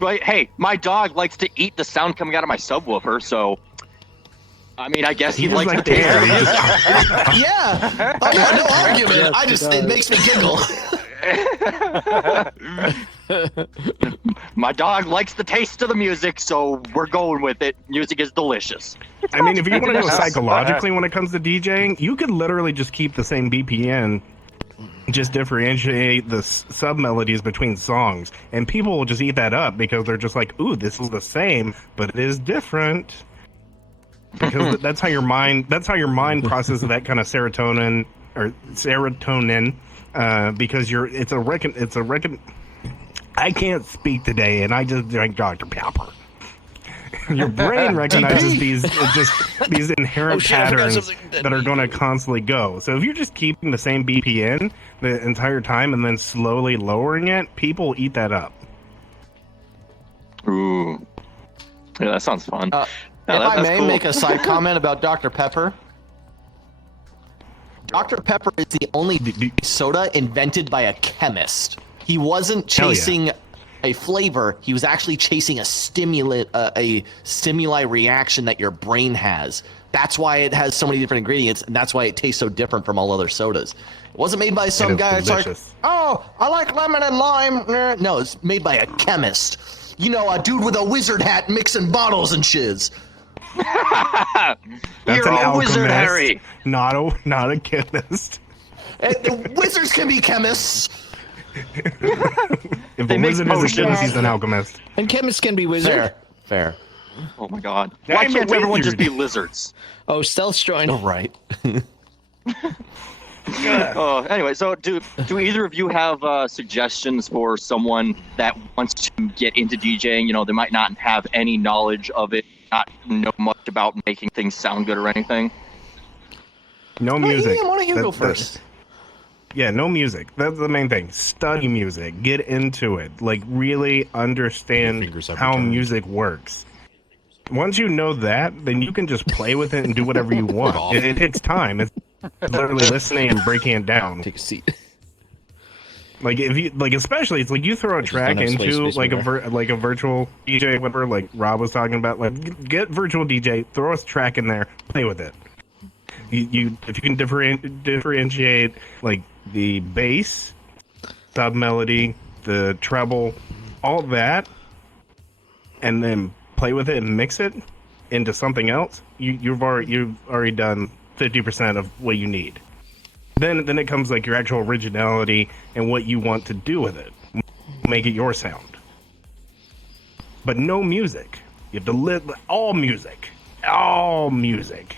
But hey, my dog likes to eat the sound coming out of my subwoofer, so I mean, I guess he He just likes like the taste. air. He just- Yeah. Oh, yeah, no argument. Yes, It makes me giggle. My dog likes the taste of the music, so we're going with it. Music is delicious. I mean, if you want to go psychologically when it comes to DJing, you could literally just keep the same BPM, just differentiate the sub melodies between songs, and people will just eat that up because they're just like, "Ooh, this is the same, but it is different." Because that's how your mind processes that kind of serotonin. Because I can't speak today, and I just drank Dr. Pepper. Your brain recognizes these inherent patterns that are going to constantly go. So if you're just keeping the same BPM the entire time and then slowly lowering it, people eat that up. Ooh. Yeah, that sounds fun. If that's I may cool. make a side comment about Dr. Pepper. Dr. Pepper is the only soda invented by a chemist. He wasn't Hell yeah. chasing a flavor. He was actually chasing a stimuli reaction that your brain has. That's why it has so many different ingredients, and that's why it tastes so different from all other sodas. It wasn't made by some is guy that's like, delicious. oh, I like lemon and lime. No, it's made by a chemist. You know, a dude with a wizard hat mixing bottles and shiz. That's You're an a alchemist, wizard, Harry. not a chemist. The wizards can be chemists. If They a make wizard is a potions. chemist, he's an alchemist. And chemists can be wizards. Fair. Oh my god. I'm Why a can't everyone just wizard. be lizards? Oh, Stealth's joined. Oh, right. Anyway, so do either of you have suggestions for someone that wants to get into DJing? You know, they might not have any knowledge of it, not know much about making things sound good or anything. No music. Why don't you go That- first? Yeah, no music. That's the main thing. Study music. Get into it. Like, really understand Fingers every how time. music works. Once you know that, then you can just play with it and do whatever you want. It takes time. It's literally listening and breaking it down. Take a seat. Like, if you like, especially it's like you throw a track don't have into space like between like a virtual DJ, whatever. Like Rob was talking about. Like, get virtual DJ, throw a track in there, play with it. You if you can differentiate like the bass, sub melody, the treble, all that, and then play with it and mix it into something else, you've already done 50% of what you need. Then it comes like your actual originality and what you want to do with it. Make it your sound. But no music. You have to live all music. All music.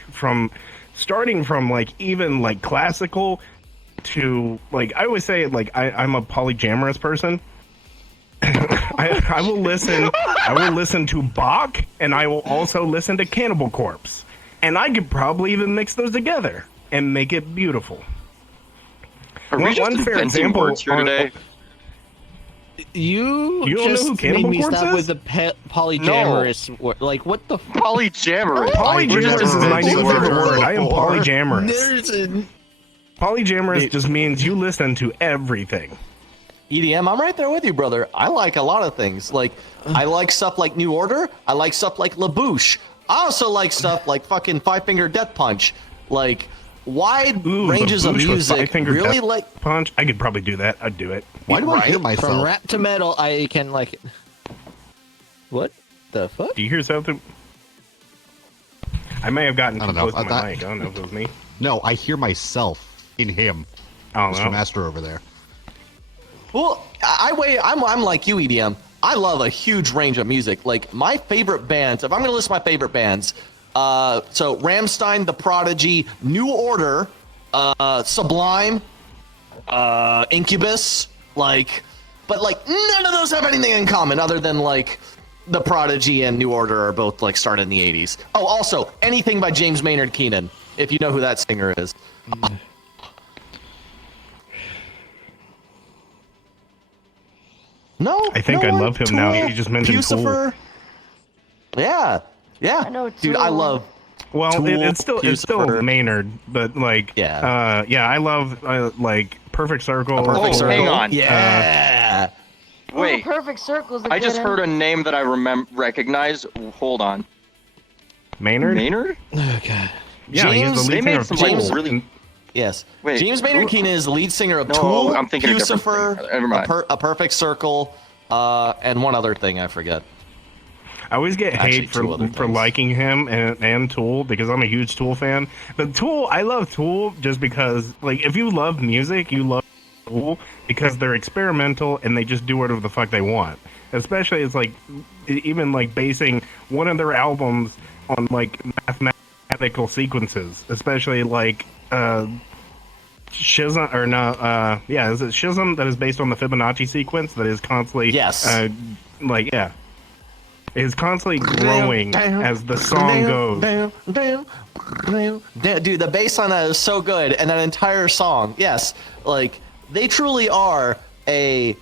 Starting from like even like classical to like, I always say like I'm a polyamorous person. I will listen to Bach, and I will also listen to Cannibal Corpse. And I could probably even mix those together and make it beautiful. Are we just inventing words here today? You don't know just who made Cannibal me Corpse stop is? with the polyamorous word. Like, what the Polyamorous. Polyamorous is my new favorite word. I am polyamorous. There's Polyamorous just means you listen to everything. EDM, I'm right there with you, brother. I like a lot of things. Like, I like stuff like New Order. I like stuff like La Bouche. I also like stuff like fucking Five Finger Death Punch. Like, wide ranges of music. Really like Punch. I could probably do that. I'd do it. Why do I hear myself? From rap to metal, I can like it. What the fuck? Do you hear something? I may have gotten I too don't know. close to my mic. I don't know if it was me. No, I hear myself in him. I don't Mr. know. Master over there. Well, I'm like you, EDM. I love a huge range of music. Like, my favorite bands, if I'm going to list my favorite bands, so Rammstein, The Prodigy, New Order, Sublime, Incubus, like, but like none of those have anything in common other than like The Prodigy and New Order are both like started in the 80s. Oh, also anything by James Maynard Keenan, if you know who that singer is. No, I think no I one? love him now. Tool, You just mentioned Pucifer. Yeah, I know dude, I Tool. love. Well, Tool, it's still Pucifer. Maynard, but like I love like Perfect Circle. Perfect Circle. Hang on. Yeah. Wait. Perfect Circle's a I good just heard a name that I recognize. Hold on. Maynard? Maynard? Oh god. Yeah, he's James- the They lead singer made of some James- like really. Yes. Wait, James Maynard Keenan is the lead singer of No, Tool, I'm thinking of a different Pucifer, thing. Never mind. A Perfect Circle, and one other thing I forget. I always get Actually, hate two other for things. liking him and Tool because I'm a huge Tool fan. But Tool, I love Tool just because, like, if you love music, you love Tool because they're experimental and they just do whatever the fuck they want. Especially, it's like, even like basing one of their albums on like mathematical sequences, especially like Schism or no, is it Schism that is based on the Fibonacci sequence that is constantly is constantly growing as the song goes. Dude, the bass on that is so good, and that entire song, yes, like they truly are a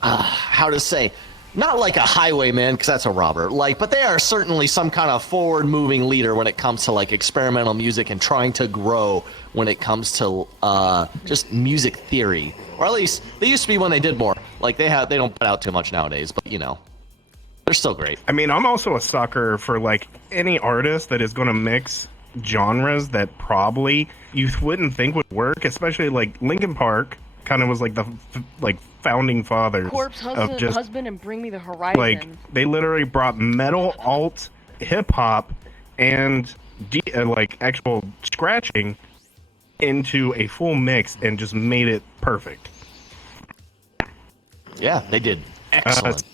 how to say, not like a highwayman because that's a robber, like, but they are certainly some kind of forward-moving leader when it comes to like experimental music and trying to grow when it comes to just music theory, or at least they used to be when they did more. Like they don't put out too much nowadays, but you know. They're still great. I mean, I'm also a sucker for like any artist that is going to mix genres that probably you wouldn't think would work, especially like Linkin Park kind of was like the founding fathers Corpse of just husband and Bring Me the Horizon. like they literally brought metal, alt, hip hop, and like actual scratching into a full mix and just made it perfect. Yeah, they did excellent.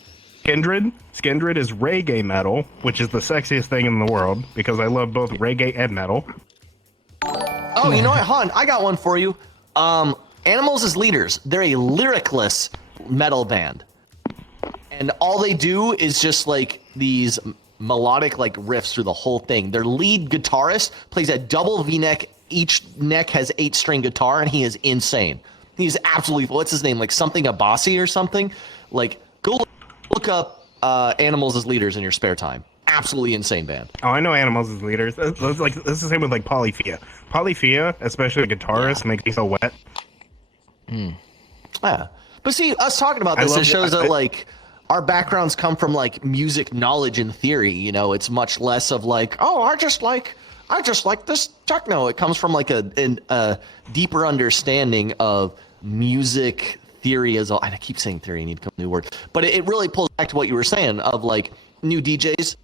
Skindred is reggae metal, which is the sexiest thing in the world because I love both reggae and metal. Oh, you know what, Han? I got one for you. Animals as Leaders. They're a lyricless metal band, and all they do is just like these melodic like riffs through the whole thing. Their lead guitarist plays a double V-neck. Each neck has 8-string guitar, and he is insane. He's absolutely, what's his name? Like something Abasi or something. Like go look up Animals as Leaders in your spare time. Absolutely insane band. Oh, I know Animals as Leaders. That's like this is the same with like Polyphia. Polyphia, especially the guitarist, makes me so wet. Yeah, but see, us talking about this, it shows that like our backgrounds come from like music knowledge and theory. You know, it's much less of like, oh, I just like this techno. It comes from like a deeper understanding of music theory as I keep saying theory, I need to come up with a new word, but it really pulls back to what you were saying of like new DJs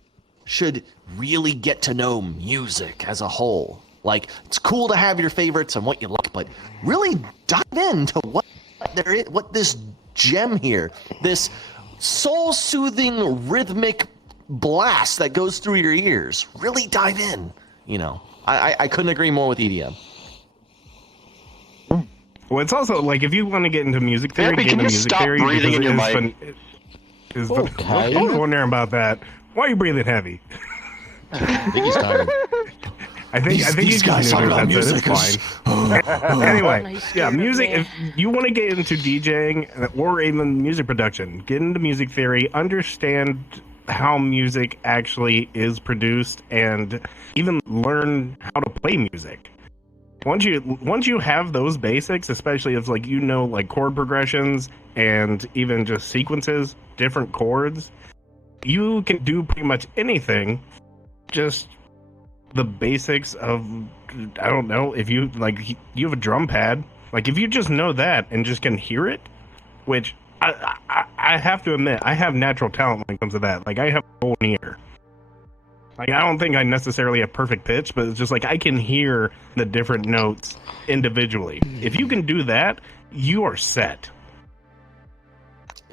should really get to know music as a whole. Like, it's cool to have your favorites and what you like, but really dive into what this gem here, this soul-soothing rhythmic blast that goes through your ears. Really dive in. You know, I couldn't agree more with EDM. Well, it's also like if you want to get into music theory, Happy, get can into you music stop theory. breathing in your mic? Okay. I was wondering about that. Why are you breathing heavy? I think he's tired. I think These you guys can talk do about that. music. It's fine. Anyway, Nice yeah, to music. hear. If you want to get into DJing or even music production, get into music theory, understand how music actually is produced, and even learn how to play music. Once you have those basics, especially if like like chord progressions and even just sequences, different chords, you can do pretty much anything. Just the basics of, I don't know, if you you have a drum pad, like if you just know that and just can hear it, which I have to admit, I have natural talent when it comes to that. Like I have a golden ear. Like I don't think I necessarily have perfect pitch, but it's just like I can hear the different notes individually. If you can do that, you are set.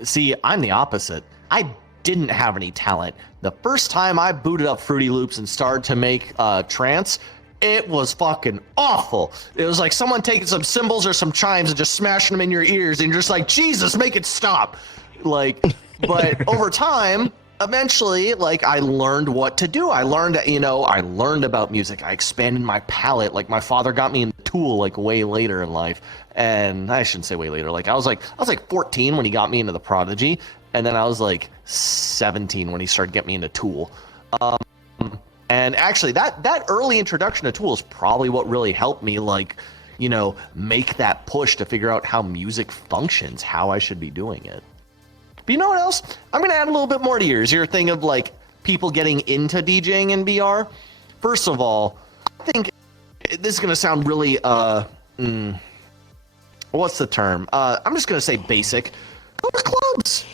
See, I'm the opposite. I didn't have any talent. The first time I booted up Fruity Loops and started to make trance, it was fucking awful. It was like someone taking some cymbals or some chimes and just smashing them in your ears, and you're just like, Jesus, make it stop. Like, but over time, eventually, like, I learned what to do. I learned about music. I expanded my palette. Like, my father got me into Tool, like, way later in life. And I shouldn't say way later. Like, I was like 14 when he got me into The Prodigy. And then I was like 17 when he started getting me into Tool. And actually, that early introduction to Tool is probably what really helped me, like, make that push to figure out how music functions, how I should be doing it. But you know what else? I'm going to add a little bit more to yours. Your thing of, like, people getting into DJing in VR. First of all, I think this is going to sound really, what's the term? I'm just going to say basic. Go to clubs.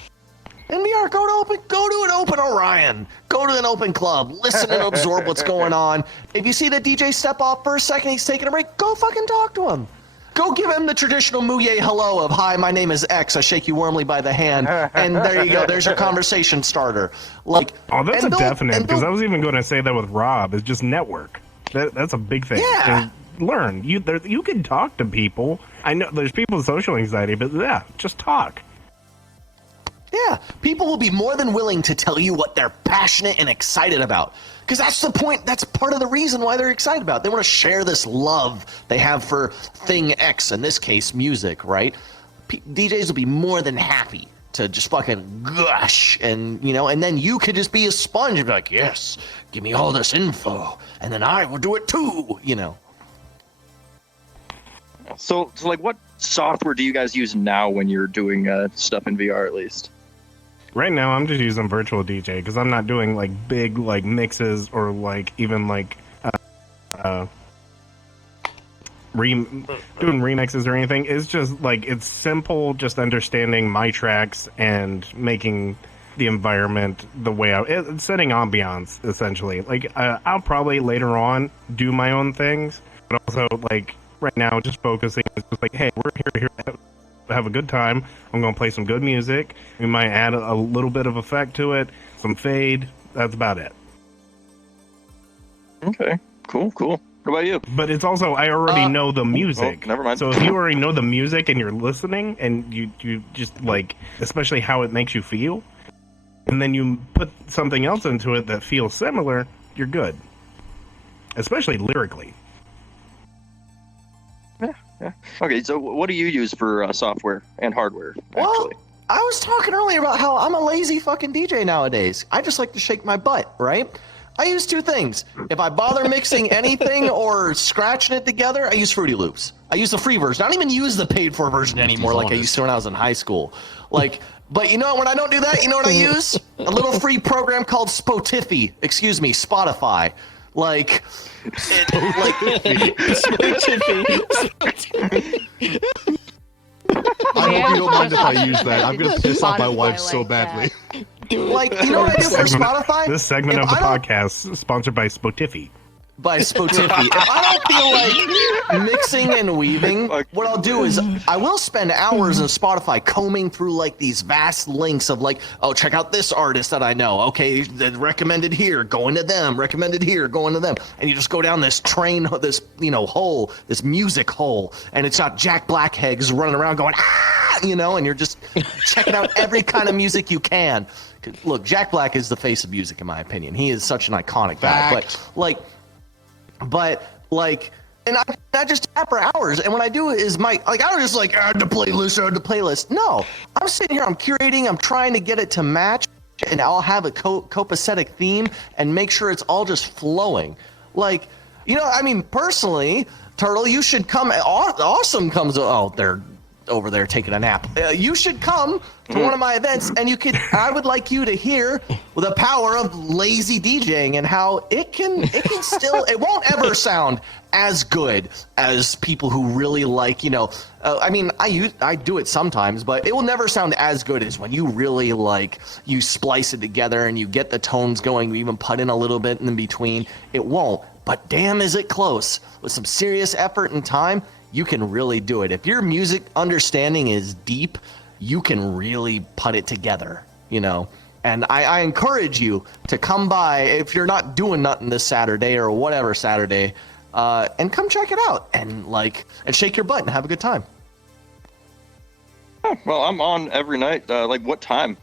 In VR, go to an open Orion. Go to an open club. Listen and absorb what's going on. If you see the DJ step off for a second, he's taking a break, go fucking talk to him. Go give him the traditional Mouye hello of, hi, my name is X, I shake you warmly by the hand, and there you go, there's your conversation starter. Like, oh, that's a definite, because I was even going to say that with Rob, is just network. That's a big thing. Yeah. And learn. You can talk to people. I know there's people with social anxiety, but yeah, just talk. Yeah, people will be more than willing to tell you what they're passionate and excited about. Because that's the point, that's part of the reason why they're excited about it. They want to share this love they have for thing X, in this case, music, right? DJs will be more than happy to just fucking gush, and and then you could just be a sponge and be like, yes, give me all this info, and then I will do it too, So like, what software do you guys use now when you're doing stuff in VR, at least? Right now, I'm just using Virtual DJ because I'm not doing like big like mixes or like even like doing remixes or anything. It's just like it's simple, just understanding my tracks and making the environment the way it's setting ambiance essentially. Like I'll probably later on do my own things, but also like right now just focusing is just like, hey, we're here to have a good time. I'm going to play some good music. We might add a little bit of effect to it, some fade. That's about it. Okay, cool. What about you? But it's also, I already know the music. Oh, never mind. So if you already know the music and you're listening and you just like, especially how it makes you feel, and then you put something else into it that feels similar, you're good. Especially lyrically. Yeah. Okay, so what do you use for software and hardware, Well, actually? I was talking earlier about how I'm a lazy fucking DJ nowadays. I just like to shake my butt, right? I use two things. If I bother mixing anything or scratching it together, I use Fruity Loops. I use the free version. I don't even use the paid for version anymore like I used to when I was in high school. Like, but you know what, when I don't do that, you know what I use? A little free program called Spotify. Excuse me, Spotify. Like, I hope you don't mind if I use that. I'm gonna piss off my wife so badly. Like, you know what I do for Spotify? This segment of the podcast is sponsored by Spotify. by Spotify. If I don't feel like mixing and weaving, what I'll do is I will spend hours in Spotify combing through like these vast links of like, oh, check out this artist that I know. Okay, recommended here, going to them. Recommended here, going to them. And you just go down this train, this hole, this music hole, and it's got Jack Blackheads running around going and you're just checking out every kind of music you can. Look, Jack Black is the face of music in my opinion. He is such an iconic guy, and I just tap for hours, and what I do is I don't just add the playlist. No, I'm sitting here, I'm curating, I'm trying to get it to match, and I'll have a copacetic theme and make sure it's all just flowing. Personally, Turtle, you should come. Awesome comes. Oh, they're over there taking a nap. You should come to one of my events, and I would like you to hear the power of lazy DJing and how it can still, it won't ever sound as good as people who really I do it sometimes, but it will never sound as good as when you really you splice it together and you get the tones going, you even put in a little bit in between. It won't, but damn is it close. With some serious effort and time, you can really do it. If your music understanding is deep, you can really put it together, And I encourage you to come by if you're not doing nothing this Saturday or whatever Saturday, and come check it out and shake your butt and have a good time. Oh, well, I'm on every night. What time?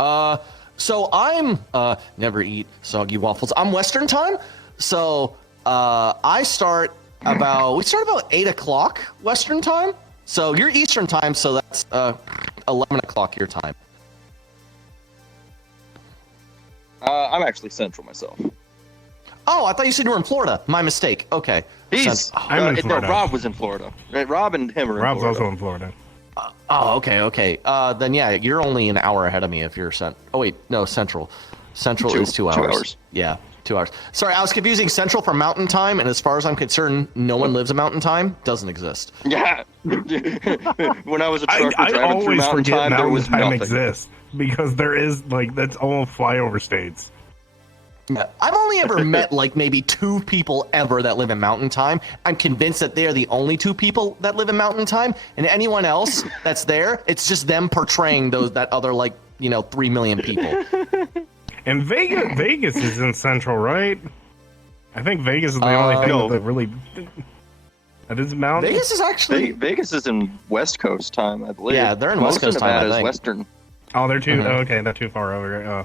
So I'm never eat soggy waffles. I'm Western time, so we start about 8:00 Western time. So you're Eastern time, so that's 11 o'clock your time. I'm actually Central myself. Oh, I thought you said you were in Florida. My mistake. Okay. I'm in Florida. No, Rob was in Florida. Rob and him are in Rob's Florida. also in Florida. Okay. Then yeah, you're only an hour ahead of me if you're Central. Central is 2 hours. 2 hours. Yeah, 2 hours. Sorry, I was confusing Central for Mountain Time, and as far as I'm concerned, no one lives in Mountain Time. Doesn't exist. Yeah. When I was a trucker I driving through always Mountain forget Time, there Mountain was Time nothing. exists because there is that's all flyover states. Yeah. I've only ever met maybe 2 people ever that live in Mountain Time. I'm convinced that they're the only 2 people that live in Mountain Time, and anyone else that's there, it's just them portraying that other 3 million people. And Vegas is in Central, right? I think Vegas is the only thing that really that is Mountain. Vegas is actually Vegas is in West Coast time, I believe. Yeah, they're in West Coast time. Nevada I is think. Western. Oh, they're too okay. They're too far over.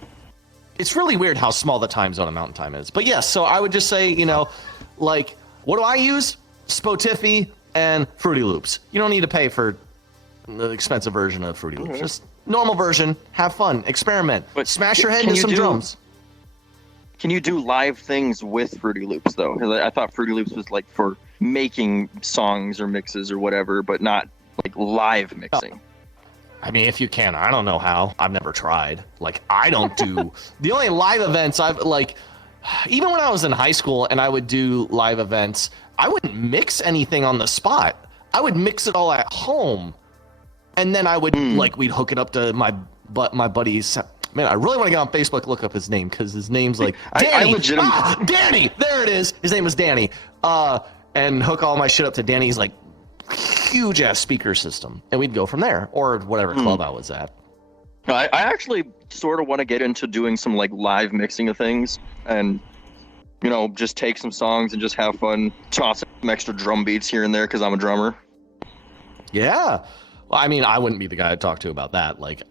It's really weird how small the time zone of Mountain Time is. But yes, so I would just say, what do I use? Spotify and Fruity Loops. You don't need to pay for the expensive version of Fruity Loops. Just normal version. Have fun. Experiment. But smash your head into some drums. Can you do live things with Fruity Loops, though? 'Cause I thought Fruity Loops was for making songs or mixes or whatever, but not live mixing. I mean, if you can, I don't know how. I've never tried. I don't do the only live events I've even when I was in high school and I would do live events, I wouldn't mix anything on the spot. I would mix it all at home, and then I would we'd hook it up to my buddies. Man, I really want to get on Facebook, look up his name because his name's Danny. I legitimately... Danny. There it is. His name was Danny. And hook all my shit up to Danny's huge ass speaker system, and we'd go from there, or whatever club I was at. I actually sort of want to get into doing some live mixing of things, and just take some songs and just have fun, toss some extra drum beats here and there because I'm a drummer. Yeah. Well, I mean, I wouldn't be the guy to talk to about that. He'd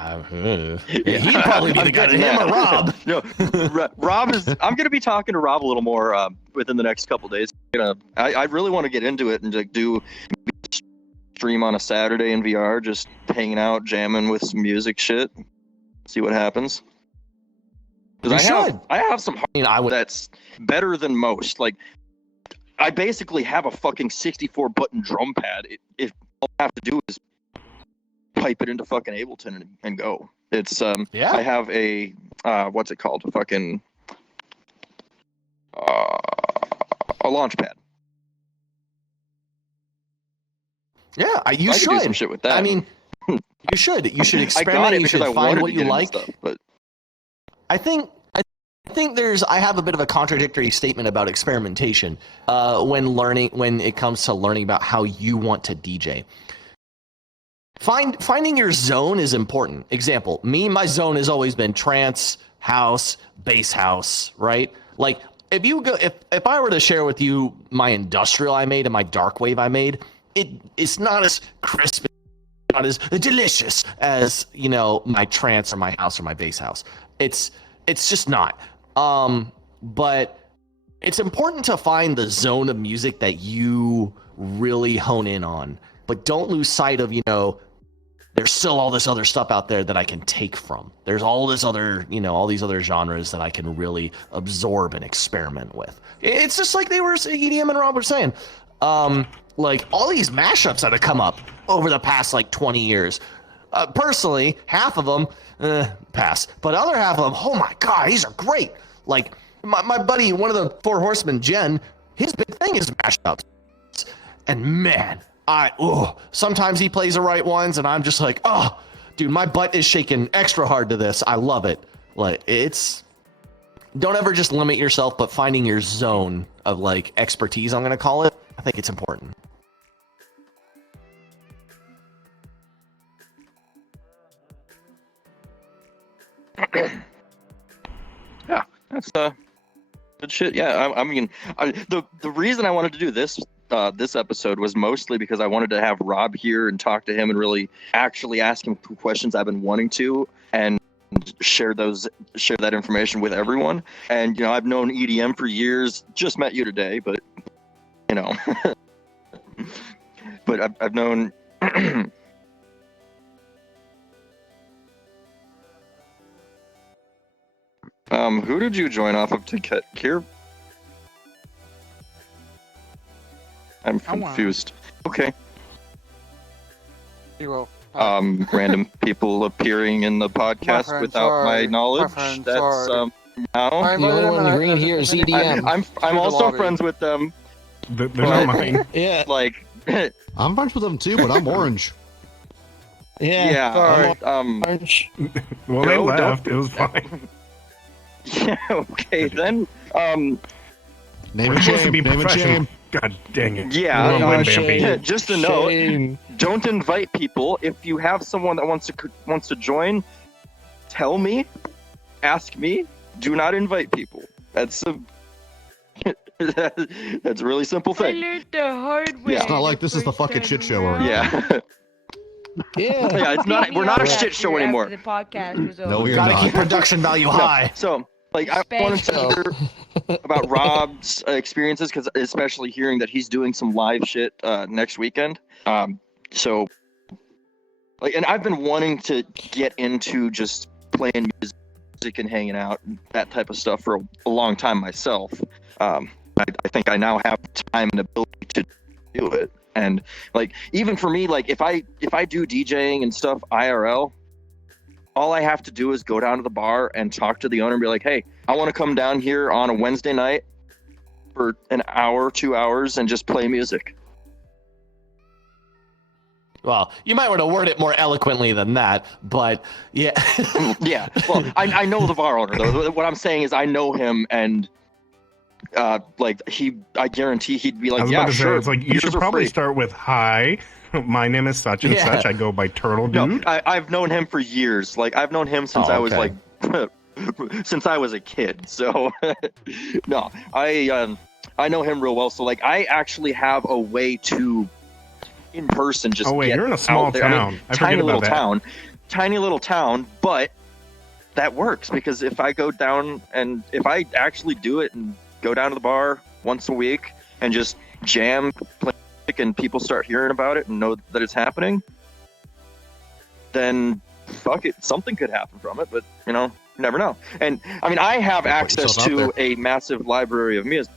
probably be the guy. Him or Rob. No, Rob is. I'm gonna be talking to Rob a little more within the next couple days. I really want to get into it and do stream on a Saturday in VR, just hanging out, jamming with some music shit. See what happens. Because I have some. That's better than most. I basically have a fucking 64 button drum pad. If all I have to do is pipe it into fucking Ableton and go. It's I have a what's it called? A fucking a launch pad. Yeah, you should do some shit with that. I mean, you should experiment. I got it you should because I find wanted what to you get like. into stuff, but I think think I have a bit of a contradictory statement about experimentation when it comes to learning about how you want to DJ. Finding your zone is important. Example, my zone has always been trance, house, bass house, right? Like if I were to share with you my industrial I made and my dark wave I made, it's not as crisp, not as delicious as, my trance or my house or my bass house. It's just not. But it's important to find the zone of music that you really hone in on, but don't lose sight of, there's still all this other stuff out there that I can take from. There's all this other, all these other genres that I can really absorb and experiment with. It's just like EDM and Rob were saying. Like all these mashups that have come up over the past 20 years. Personally, half of them, pass. But other half of them, oh my God, these are great. Like my buddy, one of the Four Horsemen, Jen, his big thing is mashups. And man, sometimes he plays the right ones, and I'm just like, oh, dude, my butt is shaking extra hard to this. I love it. Don't ever just limit yourself, but finding your zone of expertise, I'm gonna call it. I think it's important. Yeah, that's good shit. Yeah, the reason I wanted to do this episode was mostly because I wanted to have Rob here and talk to him and really actually ask him questions I've been wanting to and share that information with everyone. And I've known EDM for years. Just met you today, but but I've known. Who did you join off of to get here? I'm confused. Okay. You will. Random people appeering in the podcast without my knowledge. That's no. The only one in green here is EDM. I'm also friends with them. There's no mine. Yeah. I'm friends with them too, but I'm orange. Yeah. Sorry. Orange. Well, they left. It was fine. Yeah. Okay then. Name We're and supposed to shame. be Name and professional. shame. God dang it. Yeah. We're on Bambi. Just a note. Don't invite people. If you have someone that wants to join, tell me. Ask me. Do not invite people. That's a really simple thing. I learned the hard way. It's not like this is the fucking shit show already. Yeah. Yeah, it's not. We're not a shit show anymore. The podcast was over. No, we're Gotta not. keep production value high. So, I wanted to hear about Rob's experiences, because especially hearing that he's doing some live shit next weekend. So, and I've been wanting to get into just playing music and hanging out and that type of stuff for a long time myself. I think I now have time and ability to do it. And even for me, if I do DJing and stuff IRL, all I have to do is go down to the bar and talk to the owner and be like, hey, I want to come down here on a Wednesday night for an hour, 2 hours, and just play music. Well, you might want to word it more eloquently than that, but yeah. Yeah. Well, I know the bar owner though. What I'm saying is I know him, and I guarantee he'd be like, I was yeah, about to sure. say, it's you should probably start with, hi, my name is such and such. I go by Turtle Dude. No, I've known him for years. I've known him since I was since I was a kid. So no, I know him real well. So I actually have a way to in person just get you're in a small out there. town. I tiny little that. tiny little town, but that works because if I go down and if I actually do it and go down to the bar once a week and just jam, play music, and people start hearing about it and know that it's happening, then fuck it, something could happen from it. But you never know. And I have access to a massive library of music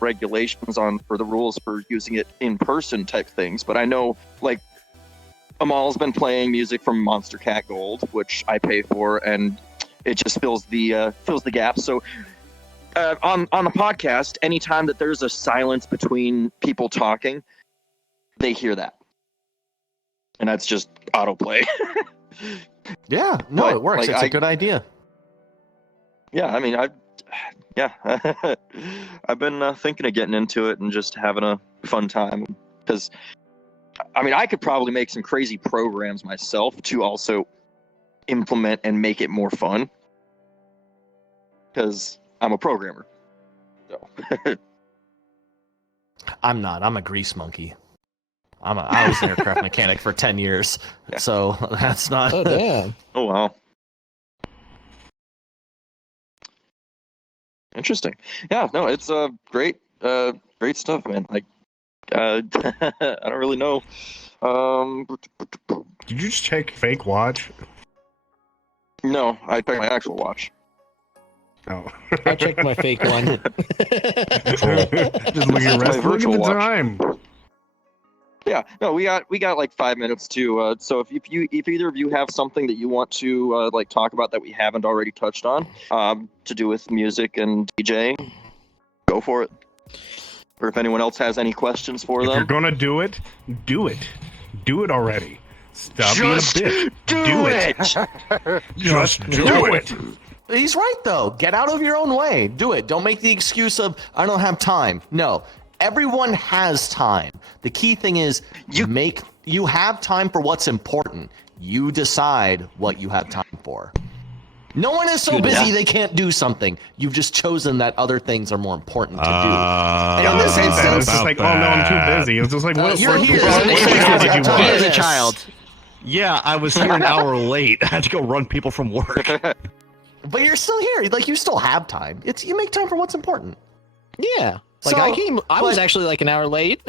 regulations for the rules for using it in person type things, but I know Amal's been playing music from Monster Cat Gold, which I pay for, and it just fills the gap. So on the podcast, anytime that there's a silence between people talking, they hear that, and that's just autoplay. Yeah, no, it works. It's a good idea. yeah, I mean, I've been thinking of getting into it and just having a fun time. Because, I mean, I could probably make some crazy programs myself to also implement and make it more fun. Because I'm a programmer. So. I'm not. I'm a grease monkey. I was an aircraft mechanic for 10 years, so that's not. Oh damn! Oh wow. Interesting. Yeah. No, it's great stuff, man. Like, I don't really know. Did you just check fake watch? No, I checked my actual watch. Oh. I checked my fake one. Just look at the virtual watch. time. Yeah, no, we got like 5 minutes to. So if either of you have something that you want to like talk about that we haven't already touched on, to do with music and DJing, go for it. Or if anyone else has any questions for If them, you're gonna do it, do it. Do it already. Stop just being a bitch. do it. Just do it. He's right though. Get out of your own way. Do it. Don't make the excuse of I don't have time. No. Everyone has time. The key thing is you have time for what's important. You decide what you have time for. No one is so busy they can't do something. You've just chosen that other things are more important to do. And in this instance, it's just like, oh no, I'm too busy. It's just like, what you're here. did you want? As a child. Yeah, I was here an hour late. I had to go run people from work. But you're still here. Like you still have time. You make time for what's important. Yeah. Like So, I was actually like an hour late.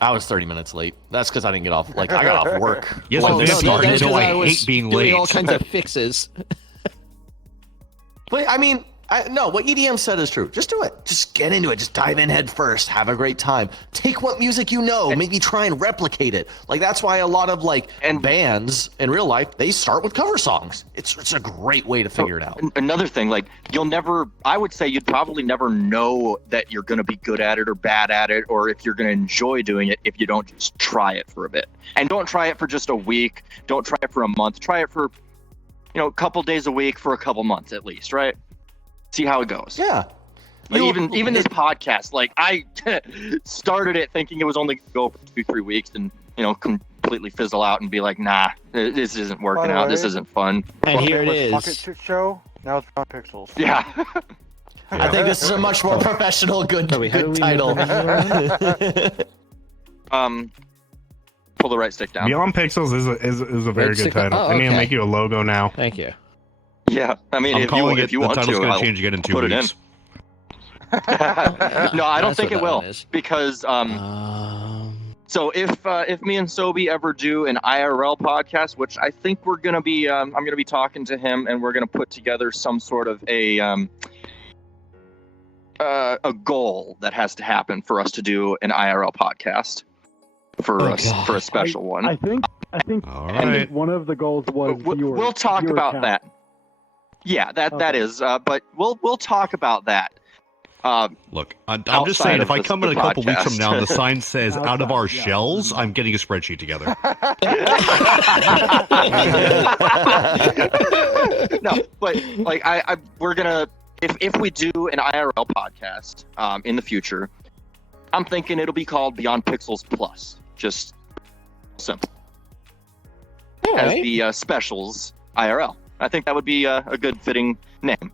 I was 30 minutes late. That's because I didn't get off. Like I got off work. Yes, Well, but this no, that's started. because I I was hate being doing late. all kinds of fixes. But I mean, no, what EDM said is true. Just do it. Just get into it. Just dive in head first. Have a great time. Take what music you know. Maybe try and replicate it. Like that's why a lot of bands in real life, they start with cover songs. It's a great way to figure it out. Another thing, like I would say you'd probably never know that you're going to be good at it or bad at it, or if you're going to enjoy doing it if you don't just try it for a bit. And don't try it for just a week. Don't try it for a month. Try it for, a couple days a week for a couple months at least, right? See how it goes. Yeah. Like even this podcast, like I started it thinking it was only going to go for 2-3 weeks and, completely fizzle out and be like, nah, this isn't working out. This isn't fun. And here it is. Pocket Shit Show. Now it's Beyond Pixels. Yeah. I think this is a much more professional, good title. Pull the right stick down. Beyond Pixels is a very Right, good stick- title. oh, I need to okay. make you a logo now. Thank you. Yeah, I mean, I'm calling if you the want title's to, gonna I'll change again in 2 put weeks. it in. No, I don't That's think what it that will one is. because so if me and Sobe ever do an IRL podcast, which I think we're gonna be, I'm gonna be talking to him and we're gonna put together some sort of a goal that has to happen for us to do an IRL podcast for a special one. I think All And right. one of the goals was We'll talk viewer about count. that. Yeah, that is. But we'll talk about that. Look, I'm outside just saying, of if I this- come in a the couple weeks podcast. from now and the sign says "out of our Outside, yeah. shells," I'm getting a spreadsheet together. No, but like we're gonna if we do an IRL podcast in the future, I'm thinking it'll be called Beyond Pixels Plus. Just simple. All As right. the specials IRL. I think that would be a good fitting name.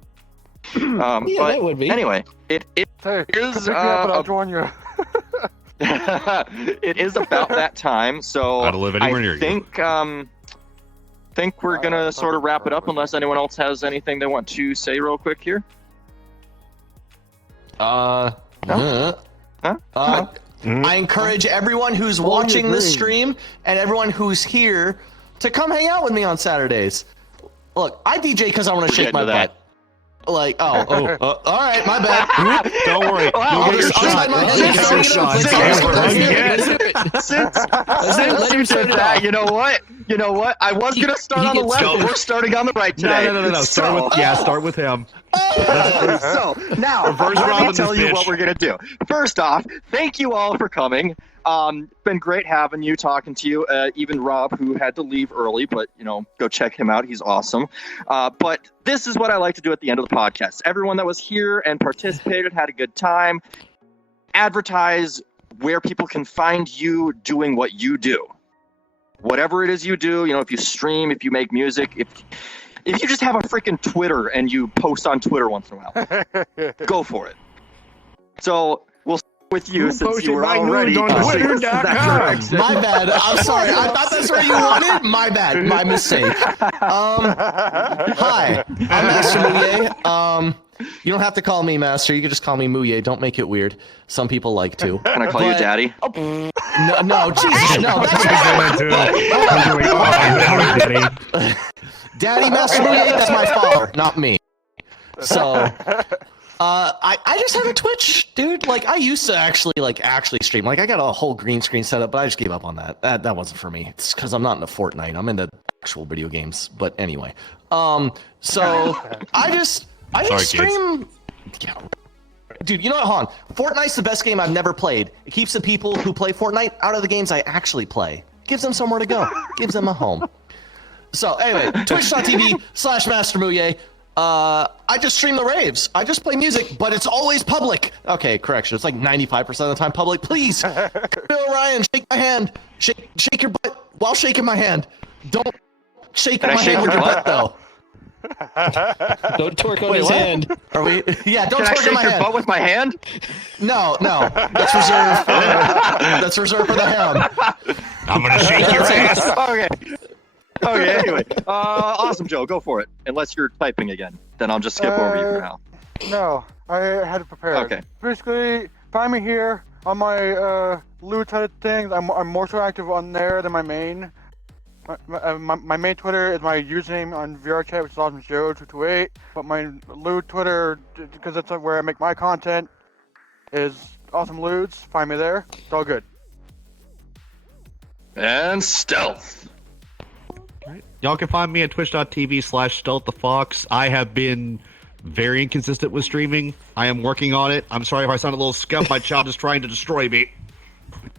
Yeah, But that would be. anyway, it Hey, is pick me up and I'll join you. it is about that time. So I don't live anywhere near I you. think we're gonna sort of wrap it up unless anyone else has anything they want to say real quick here. I encourage everyone who's Fully watching this agree. stream and everyone who's here to come hang out with me on Saturdays. Look, I DJ because I want to We're shake my getting to that. butt. Like, all right, my bad. Don't worry, Wow, you'll get your I'll slide shot. my You'll head get in. your shot. Let's Since Let you him set said it that, up. you know what? I was gonna start He on the gets left, but going. we're starting on the right today. No. Start with him. Oh So now, Reverse let me Robin tell this you bitch. what we're gonna do. First off, thank you all for coming. Been great having you, talking to you. Even Rob, who had to leave early, but go check him out. He's awesome. But this is what I like to do at the end of the podcast. Everyone that was here and participated had a good time. Advertise where people can find you doing what you do. Whatever it is you do, if you stream, if you make music, if you just have a freaking Twitter and you post on Twitter once in a while, go for it. So we'll start with you since you were already on Twitter.com. My bad. I'm sorry. I thought that's where you wanted. My bad. My mistake. Hi, I'm Master Mouye. You don't have to call me Master. You can just call me Mouye. Don't make it weird. Some people like to. Can I call you Daddy? No, Jesus, no. Daddy Master Mouye, that's my father, not me. So, I just have a Twitch, dude. Like, I used to actually stream. Like, I got a whole green screen setup, but I just gave up on that. That wasn't for me. It's because I'm not into Fortnite. I'm into actual video games. But anyway, so I just stream. Yeah. Dude, you know what, Han? Fortnite's the best game I've never played. It keeps the people who play Fortnite out of the games I actually play. Gives them somewhere to go. Gives them a home. So anyway, twitch.tv/MasterMouye. I just stream the raves. I just play music, but it's always public. Okay, correction. It's like 95% of the time public. Please, Bill Ryan, shake my hand. Shake your butt while shaking my hand. Don't shake my hand with your butt, though. Don't twerk on his hand. Are we? Yeah, don't Can I twerk shake on my your hand. butt with my hand? No. That's reserved for the ham. I'm gonna shake your ass. Okay, anyway. Awesome, Joe. Go for it. Unless you're typing again. Then I'll just skip over you for now. No, I had it prepared. Okay. Basically, find me here on my loot side of things. I'm more so active on there than my main. My main Twitter is my username on VRChat, which is AwesomeJoe228. But my loot Twitter, because that's where I make my content, is AwesomeLudes. Find me there. It's all good. And stealth. Y'all can find me at twitch.tv/stealththefox. I have been very inconsistent with streaming. I am working on it. I'm sorry if I sound a little scuffed. My child is trying to destroy me.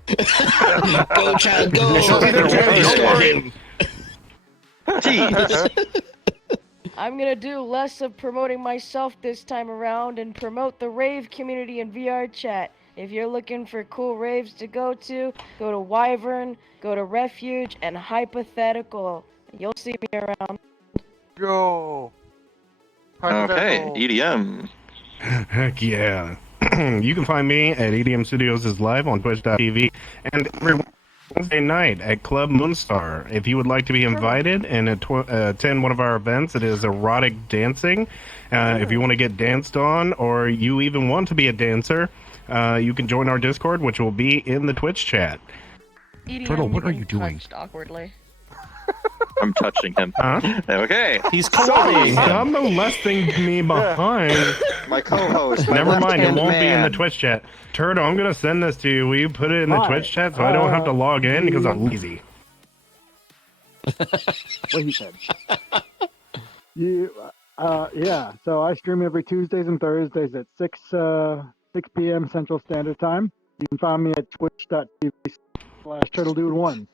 Go, child, go. Don't worry. Jeez. I'm gonna do less of promoting myself this time around and promote the rave community in VRChat. If you're looking for cool raves to go to Wyvern, go to Refuge, and Hypothetical. You'll see me around. Yo. Okay, EDM. Heck yeah. You can find me at EDM Studios is live on twitch.tv and every Wednesday night at Club Moonstar. If you would like to be invited and attend one of our events, it is erotic dancing. If you want to get danced on or you even want to be a dancer, you can join our Discord, which will be in the Twitch chat. Turtle, what are you doing? Awkwardly. I'm touching him. Huh? Okay. He's calling. Stop molesting me behind. My co-host. my Never mind, it left-hand won't be in the man. Twitch chat. Turtle, I'm gonna send this to you. Will you put it in the Why? Twitch chat so I don't have to log in because I'm lazy? What he said. Yeah. So I stream every Tuesdays and Thursdays at 6 p.m. Central Standard Time. You can find me at twitch.tv/TurtleDude1.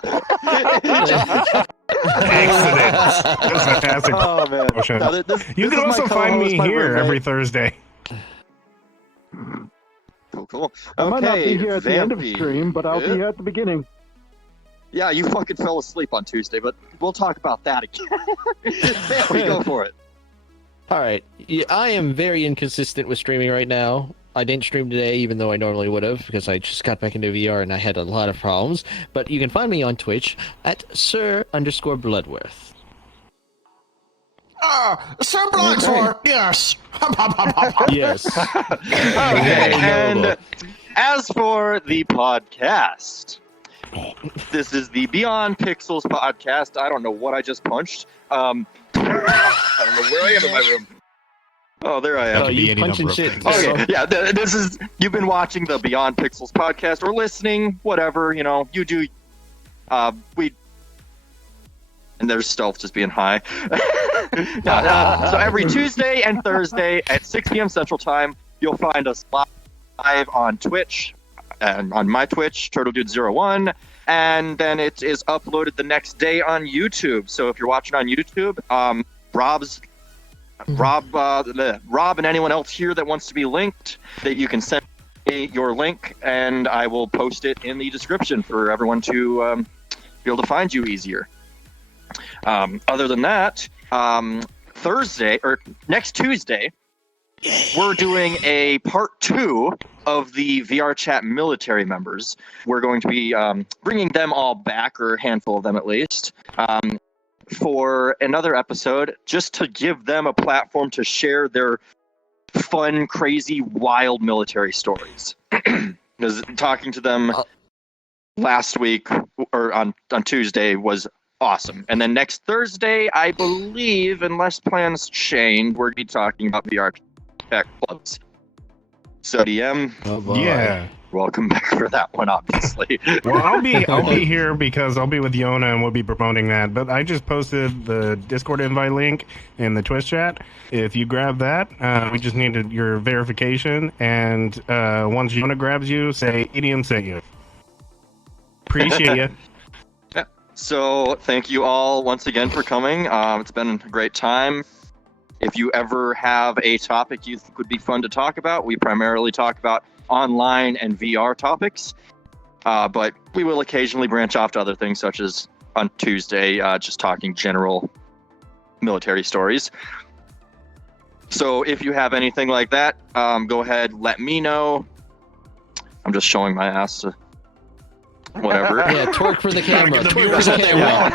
Excellent. That's fantastic. Oh man. Promotion. Now, You this can is my also find me co-host, my here roommate. every Thursday. Cool. I might not Okay, be here at the end of Vampy. stream, but I'll be here at the beginning. Yeah, you fucking fell asleep on Tuesday, but we'll talk about that again. Vampy, go for it. All right. Yeah, I am very inconsistent with streaming right now. I didn't stream today, even though I normally would have, because I just got back into VR and I had a lot of problems. But you can find me on Twitch at Sir_Bloodworth. Sir Bloodworth, yes. Yes. Okay, and as for the podcast, this is the Beyond Pixels podcast. I don't know what I just punched. I don't know where I am in my room. Oh, there I am. Oh, be you any punching number of shit. things. Okay, yeah, this is, you've been watching the Beyond Pixels podcast or listening, whatever, you do, and there's Stealth just being high. So every Tuesday and Thursday at 6 p.m. Central Time, you'll find us live on Twitch, and on my Twitch, TurtleDude01, and then it is uploaded the next day on YouTube. So if you're watching on YouTube, Rob and anyone else here that wants to be linked, that you can send me your link, and I will post it in the description for everyone to be able to find you easier. Other than that, next Tuesday, we're doing a part 2 of the VRChat military members. We're going to be bringing them all back, or a handful of them at least, for another episode, just to give them a platform to share their fun, crazy, wild military stories. Because talking to them last week, or on Tuesday, was awesome. And then next Thursday, I believe, unless plans change, we're going to be talking about VR Tech Clubs. So DM, Yeah. welcome back for that one, obviously. Well, I'll be here because I'll be with Yona and we'll be promoting that. But I just posted the Discord invite link in the Twitch chat. If you grab that, we just needed your verification. And once Yona grabs you, say Idiom sent you. Appreciate you. So thank you all once again for coming. It's been a great time. If you ever have a topic you think would be fun to talk about, we primarily talk about online and VR topics, but we will occasionally branch off to other things, such as on Tuesday, just talking general military stories. So if you have anything like that, go ahead, let me know. I'm just showing my ass to whatever. Yeah, twerk for the camera. Twerk for the camera.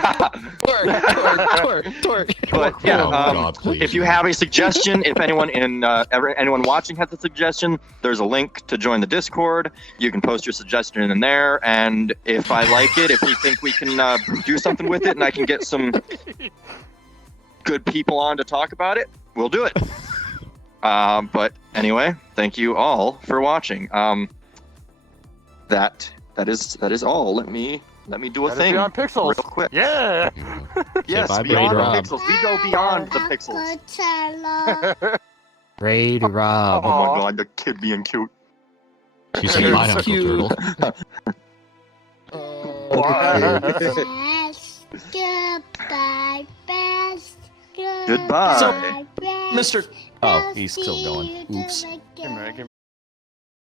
Twerk. But yeah, God, please. if you have a suggestion, if anyone anyone watching has a suggestion, there's a link to join the Discord. You can post your suggestion in there, and if I like it, if we think we can do something with it, and I can get some good people on to talk about it, we'll do it. But anyway, thank you all for watching. That is all. Let me do a That is thing Beyond Pixels. real quick. Yeah. Yes, bye, beyond the Rob. pixels. We go beyond the pixels. Raid Rob. Oh my god, the kid being cute. She said bye, Uncle Cute. Turtle. Goodbye. So, Mr. Oh, he's still going. Oops. Give me